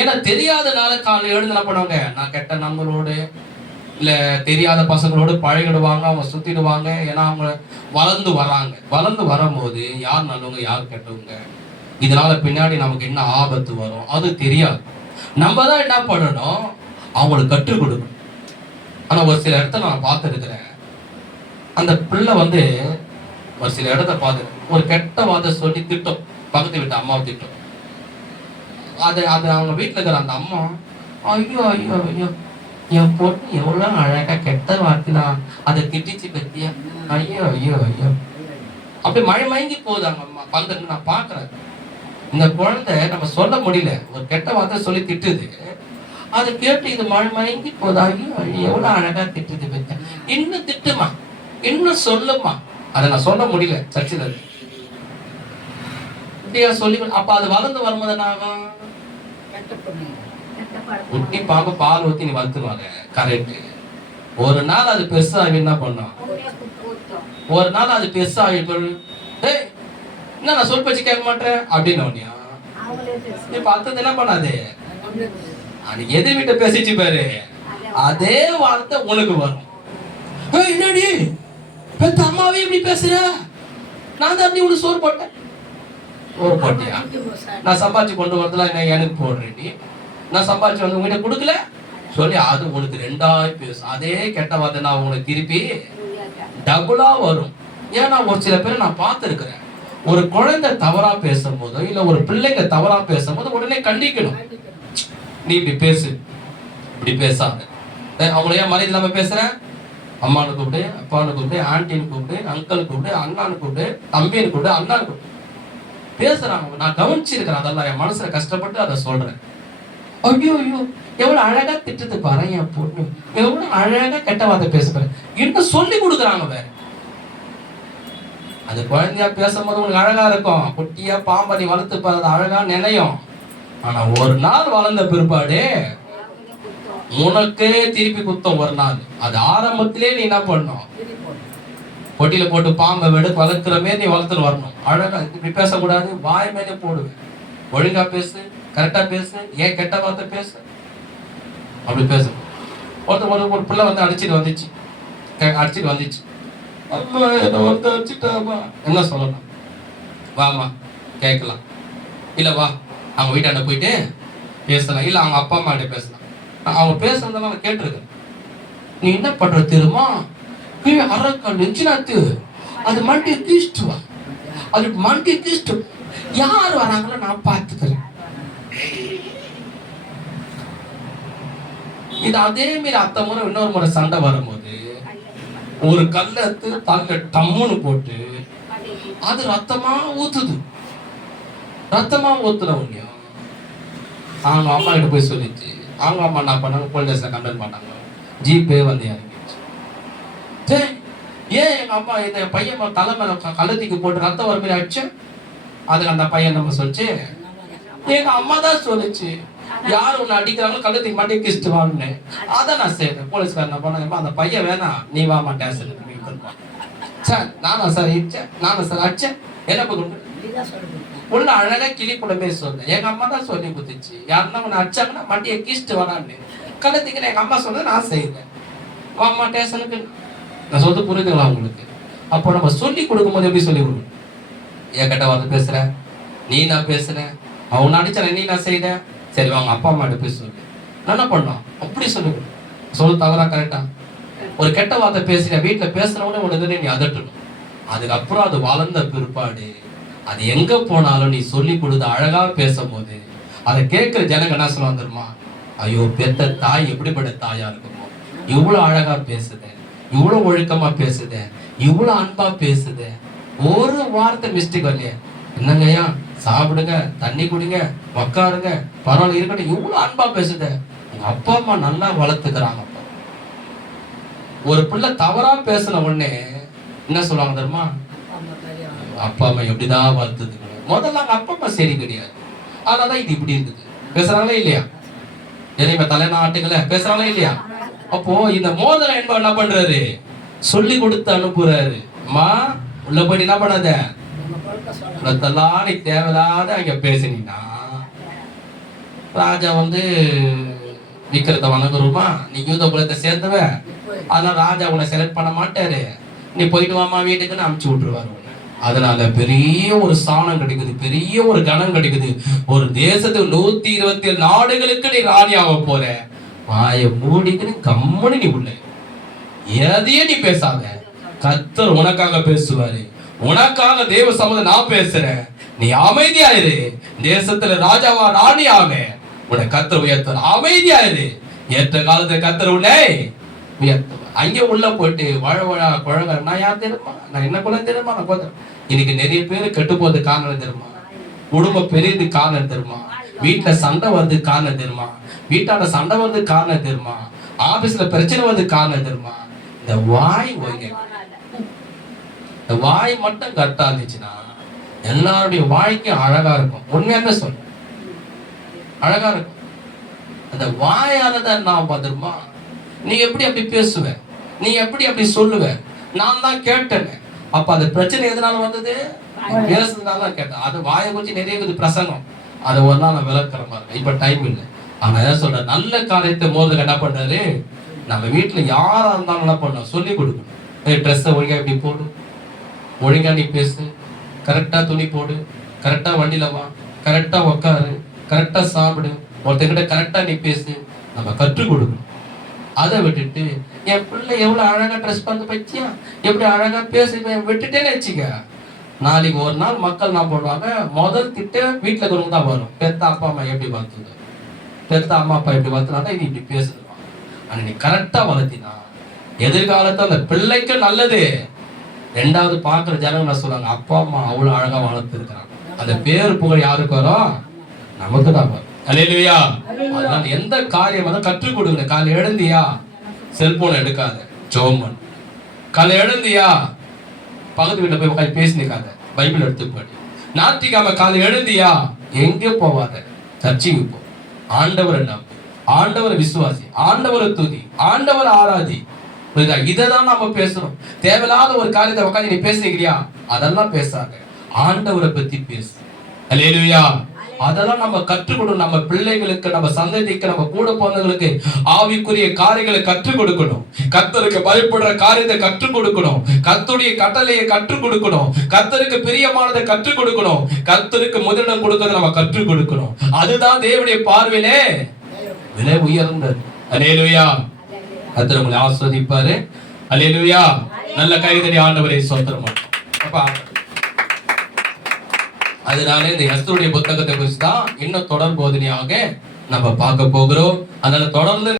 ஏன்னா தெரியாதனால காலையில் எழுந்து என்ன பண்ணுவாங்க, நான் கெட்ட நண்பர்களோடு இல்ல தெரியாத பசங்களோடு பழகிடுவாங்க, அவங்க சுத்திடுவாங்க. ஏன்னா அவங்க வளர்ந்து வரும்போது யார் நல்லவங்க யார் கெட்டவங்க, இதனால பின்னாடி நமக்கு என்ன ஆபத்து வரும் அது தெரியாது. நம்ம தான் என்ன பண்ணணும், அவங்களுக்கு கற்றுக் கொடுக்கணும். ஆனா ஒரு சில இடத்துல நான் பார்த்துருக்கிறேன், அந்த பிள்ளை ஒரு சில இடத்த பார்த்து ஒரு கெட்ட வார்த்தை சொல்லி திட்டம், பக்கத்து வீட்டு அம்மாவை திட்டம். அது அவங்க வீட்டுல இருக்கிற அந்த அம்மா, ஐயோ ஐயோ ஐயோ என் பொண்ணு எவ்வளவு அழகா கெட்ட வார்த்தை அதை திட்டிச்சு பத்தியா, ஐயோ ஐயோ ஐயோ அப்படி மழை மயங்கி போகுது அவங்க அம்மா. பக்கத்துல நான் பாக்குறேன், இந்த குழந்தை நம்ம சொல்ல முடியல, ஒரு கெட்ட வார்த்தை சொல்லி திட்டுது, அதை கேட்டு இது மழை மயங்கி போகுது, ஐயோ எவ்வளவு அழகா திட்டுது பத்தியா, இன்னும் திட்டுமா, இன்னும் சொல்லுமா. அதை நான் சொல்ல முடியல சர்ச்சில் இப்படியா சொல்லி. அப்ப அது வளர்ந்து வரும்போது என்ன ஆகும், குட்டி பாம்பு பால் ஊத்தி நீ வளர்த்துவாங்க. கரெக்ட். ஒரு நாள் அது பெருசாகி என்ன பண்ணும், ஒரு நாள் அது பெருசாகி என்ன நான் சொல் பேச்சு கேட்க மாட்டேன் அப்படின்னு இப்ப அடுத்தது என்ன பண்ணாது, எது வீட்டை பேசிச்சு பாரு, அதே வார்த்தை உனக்கு வரும். என்னடி பெத்த அம்மாவே இப்படி பேசுற, நான் தான் அப்படி உனக்கு சோறு போட்டேன், சோறு போட்டியா, நான் சம்பாதிச்சு கொண்டு வரதுலாம் என்ன எனக்கு போடுறேன், நான் சம்பாதிச்சு வந்து உங்ககிட்ட கொடுக்கல சொல்லி அது உனக்கு 2ஆய் பேசும். அதே கெட்ட வார்த்தை நான் உனக்கு திருப்பி டபுளா வரும். ஏன்னா ஒரு சில பேரை நான் பார்த்துருக்கிறேன், ஒரு குழந்தை தவறா பேசும்போதோ இல்ல ஒரு பிள்ளைங்க தவறா பேசும்போது உடனே கண்டிக்கணும், நீ இப்படி பேசு, இப்படி பேசாத. அவங்கள ஏன் மரியாதை இல்லாம பேசுறேன், அம்மானு கூப்பிட்டு, அப்பானு கூப்பிட்டு, ஆண்டின்னு கூப்பிட்டு, அங்கிள் கூப்பிட்டு, அண்ணான்னு கூப்பிட்டு, தம்பின்னு கூப்பிட்டு, அண்ணான்னு கூப்பிட்டு பேசுறாங்க. நான் கவனிச்சிருக்கிறேன், அதெல்லாம் என் மனசுல கஷ்டப்பட்டு அதை சொல்றேன். ஐயோ ஐயோ எவ்வளவு அழகா திட்டத்து பாரு, என் பொண்ணு எவ்வளவு அழகா கெட்ட வார்த்தை பேசுறேன், இன்னும் சொல்லி கொடுக்குறாங்க வேற. அது குழந்தையா பேசும்போது உங்களுக்கு அழகா இருக்கும், குட்டியா பாம்பனி வளர்த்து பாரு, அழகா நினையும். ஆனா ஒரு நாள் வளர்ந்த பிற்பாடு உனக்கே திருப்பி குத்தம் ஒரு நாள். அது ஆரம்பத்திலே நீ என்ன பண்ணும், பொட்டியில போட்டு பாம்பை விட வளர்க்கிறமே நீ வளர்த்துட்டு வரணும். அழகா இப்படி பேசக்கூடாது, வாய் மேலே போடுவேன், ஒழுங்கா பேசு, கரெக்டா பேசு, ஏன் கெட்ட வார்த்தை பேசு, அப்படி பேசு. ஒரு பிள்ளை அடிச்சுட்டு வந்துச்சு, அம்மா என்ன ஒருத்தர் அடிச்சுட்டாமா, என்ன சொல்லணும், வாமா கேட்கலாம், இல்ல வா அவங்க வீட்டாண்ட போயிட்டு பேசலாம், இல்ல அவங்க அப்பா அம்மா கிட்ட பேசலாம். அவங்க பேசுறதெல்லாம் நான் கேட்டிருக்கேன். நீ என்ன பண்ற தெரியுமா, அரக்கல் நெஞ்சினாத்து அது மண்டி கீஸ்ட் வா, அது மண்டி கீஸ்ட் யார் வராங்களோ நான் பார்த்துக்கிறேன். இது அதே மாதிரி அத்த முறை இன்னொரு முறை சண்டை வரும்போது ஒரு கல்ல எடுத்து தள்ள டம்முன்னு போட்டு அது ரத்தமா ஊத்துது. ரத்தமா ஊத்துற உடனே அவங்க அம்மா கிட்ட போய் சொல்லிச்சு. அவங்க அம்மா என்ன பண்ணாங்க, போலீஸ் ஸ்டேஷன்ல கம்ப்ளைண்ட் பண்ணாங்க. ஜிபே வந்து இறங்கிடுச்சு. ஏன் எங்க அம்மா இந்த பையன் தலை மேல கழுத்திக்கு போட்டு ரத்தம் வர மாதிரி ஆயிடுச்சு? அதுக்கு அந்த பையன் நம்ம சொல்லிச்சு, எங்க அம்மா தான் சொல்லிச்சு யார் உன்னை அடிக்கிறாங்களோ கழுத்துக்கு மாட்டி கிஸ்ட் வான்னு. அதான் நான் செய்யறேன். போலீஸ்காரன் என்ன பண்ண, அந்த பையன் வேணாம் நீ வாமா டேஷன் சார். நானும் சார் இச்சேன், நானும் சார் அடிச்சேன். என்ன பண்ணுங்க உள்ள அழகா கிளிக்குள்ள மாரி சொன்னேன். எங்க அம்மா தான் சொல்லி குத்துச்சு, யாருன்னா உன்னை அடிச்சாங்கன்னா மண்டியை கிஸ்ட் வரான்னு. கழுத்துக்குன்னு எங்க அம்மா சொன்னது நான் செய்தேன். வாமா டேஷனுக்கு. நான் சொல்றது புரியுதுங்களா உங்களுக்கு? அப்போ நம்ம சொல்லி கொடுக்கும் போது எப்படி சொல்லி கொடுக்கணும்? என் கிட்ட வந்து பேசுற, நீ நான் பேசுறேன், அவனை அடிச்சேன், நீ நான் செய்தேன், சரி அவங்க அப்பா அம்மா கிட்ட போய் சொல்லு. என்ன பண்ணலாம் அப்படி சொல்லி சொல்ல தவறா கரெக்டா? ஒரு கெட்ட வார்த்தை பேசுற வீட்டுல பேசுறவனே உடனே நீ அதட்டணும். அதுக்கப்புறம் அது வளர்ந்த பிற்பாடு அது எங்க போனாலும் நீ சொல்லி கொடுத்து அழகா பேசும்போது அதை கேட்கிற ஜனங்க என்ன சொல்லுவாங்க தெரியுமா, ஐயோ பெத்த தாய் எப்படிப்பட்ட தாயா இருக்குமோ, இவ்வளவு அழகா பேசுது, இவ்வளவு ஒழுக்கமா பேசுது, இவ்வளவு அன்பா பேசுது, ஒரு வார்த்தை மிஸ்டேக் வரலையே, என்னங்கய்யா சாப்பிடுங்க, தண்ணி குடிங்க, உக்காருங்க, பரவாயில்ல இருக்கட்டும், இவ்வளவு அன்பா பேசுது. உங்க அப்பா அம்மா நல்லா வளர்த்துக்கிறாங்க. ஒரு பிள்ளை தவறா பேசின உடனே என்ன சொல்லுவாங்க தெரியுமா, அப்பா அம்மா எப்படிதான் வளர்த்தது. முதல்ல அவங்க அப்பா அம்மா சரி கிடையாது, அதனாலதான் இது இப்படி இருக்குது. பேசுறாங்களே இல்லையா? எதையுமே தலைநாட்டுகளை பேசுறாங்களே இல்லையா? அப்போ இந்த மோதல என்பவர் என்ன பண்றாரு, சொல்லி கொடுத்து அனுப்புறாரு. அம்மா உள்ள போய் என்ன பண்ணாத, நீ தேவையில்லாத அங்க பேசினா ராஜா வந்து விக்கிரத வணங்குருமா, நீ யூத குலத்தை சேர்ந்தவ, அதனால ராஜா உன்னை செலக்ட் பண்ண மாட்டாரு, நீ போயிட்டு வாமா வீட்டுக்குன்னு அனுப்பிச்சு விட்டுருவாரு. அதனால பெரிய ஒரு சாணம் கிடைக்குது, பெரிய ஒரு கணம் கிடைக்குது. ஒரு தேசத்துக்கு 127 நாடுகளுக்கு நீ ராணியாக போற. வாய மூடிக்கு கம்முனு நீ உள்ள எதையும் நீ பேசாத. கர்த்தர் உனக்காக பேசுவாரு, உனக்காக தேவ சமூகம் நான் பேசுறேன், நீ அமைதியாயிரு. தேசத்துல ராஜாவா ராணியாக உன்னை கர்த்தர் உயர்த்த, அமைதியாயிரு. ஏற்ற காலத்துல கர்த்தர் உன்னை உயர்த்த. அங்கே உள்ள போயிட்டு வழவழா குழங்க, நான் யார் தெரியுமா, நான் என்ன குலம் தெரியுமா, நான் போதும். இன்னைக்கு நிறைய பேர் கெட்டு போறது காரணம் தெரியுமா, குடும்பம் பெரியது காரணம் தெரியுமா, வீட்டுல சண்டை வருது காரணம் தெரியுமா, வீட்டால சண்டை வருது காரணம் தெரியுமா, ஆபீஸ்ல பிரச்சனை வருது காரணம் தெரியுமா, இந்த வாய் ஓய்ங்க. இந்த வாய் மட்டும் கரெக்டா இருந்துச்சுன்னா எல்லாருடைய வாழ்க்கையும் அழகா இருக்கும். உண்மையாவே சொல்ல அழகா இருக்கும். அந்த வாயாலதான் நான் பார்த்துருமா, நீ எப்படி அப்படி பேசுவ, நீ எப்படி அப்படி சொல்லுவ, நான் தான் கேட்டேன். அப்ப அந்த பிரச்சனை எதனால வந்தது, பேசுறதுனால கேட்டேன். அது வாயை குறிச்சு நிறைய பிரசங்கம், அதை ஒரு நாள் நான் விளக்குற மாதிரி இப்ப டைம் இல்லை. ஆனா என்ன சொல்ற, நல்ல காரியத்தை மோதுக்கு என்ன பண்றாரு, நம்ம வீட்டுல யாரா இருந்தாலும் என்ன பண்ணணும், சொல்லி கொடுக்கணும். ட்ரெஸ்ஸை ஒழுங்கா இப்படி போடு, ஒழுங்கா நீ பேசு, கரெக்டா துணி போடு, கரெக்டா வண்டியில வா, கரெக்டா உக்காரு, கரெக்டா சாப்பிடு, ஒருத்தங்கிட்ட கரெக்டா நீ பேசு, நம்ம கற்றுக் கொடுக்கணும். அதை விட்டுட்டு என் பிள்ளை எவ்வளவு அழகா ட்ரெஸ் பண்ணி பச்சியா, எப்படி அழகா பேசி விட்டுட்டேன்னு வச்சுக்க, நாளைக்கு ஒரு நாள் மக்கள் என்ன பண்ணுவாங்க, முதல் திட்ட வீட்டுல இருக்கிறவங்க தான் வரும். பெத்த அப்பா அம்மா எப்படி வளர்த்துது, பெத்த அம்மா அப்பா எப்படி வளர்த்துனாதான் இது இப்படி பேசுது. ஆனா நீ கரெக்டா வளர்த்தினா எதிர்காலத்தை அந்த பிள்ளைக்கு நல்லது. ரெண்டாவது பாக்குற ஜனங்க என்ன சொல்றாங்க, அப்பா அம்மா அவ்வளவு அழகா வளர்த்து இருக்கிறாங்க, அந்த பேர் புகழ் யாருக்கு வரும், நமக்கு தான் வரும். அல்லேலூயா. அதனால எந்த காரியம் அதை கற்றுக் கொடுங்க. காலை எழுந்தியா செல்போன் எடுக்காத, ஜோமன். காலை எழுந்தியா பக்கத்து வீட்டுல போய் உட்காந்து பேசினிக்காத, பைபிள் எடுத்து படி. ஞாயிற்றுக்கிழமை காலை எழுந்தியா எங்கே போவாத, சர்ச்சைக்கு போ. ஆண்டவர் என்ன, ஆண்டவரை விசுவாசி, ஆண்டவரை துதி, ஆண்டவரை ஆராதி. இதைதான் நாம பேசுறோம். தேவையில்லாத ஒரு காரியத்தை உட்காந்து நீ பேசுறீங்களா, அதெல்லாம் பேசாத, ஆண்டவரை பத்தி பேசு. அல்லேலூயா. அதெல்லாம் நம்ம கற்றுக் கொடுக்கணும். நம்ம பிள்ளைகளுக்கு, நம்ம சந்ததிக்கு, நம்ம கூட போனவங்களுக்கு ஆவிக்குரிய காரியங்களை கற்றுக் கொடுக்கணும். கர்த்தருக்கு பயப்படுற காரியத்தை கற்றுக் கொடுக்கணும். கர்த்தருடைய கட்டளையை கற்றுக் கொடுக்கணும். கர்த்தருக்கு பிரியமானதை கற்றுக் கொடுக்கணும். கர்த்தருக்கு முதலிடம் கொடுக்கறதை நம்ம கற்றுக் கொடுக்கணும். அதுதான் தேவனுடைய பார்வையிலே விலை உயர்ந்தது. அல்லேலூயா. கர்த்தர் உங்களை ஆசீர்வதிப்பாரு. அல்லேலூயா. நல்ல கைதடி ஆண்டவரே ஸ்தோத்திரம். அப்பா, அதனால இந்த எஸ்தருடைய புத்தகத்தை குறித்து தான் இன்னும் தொடர் போதனையாக நம்ம பார்க்க போகிறோம். அதனால தொடர்ந்து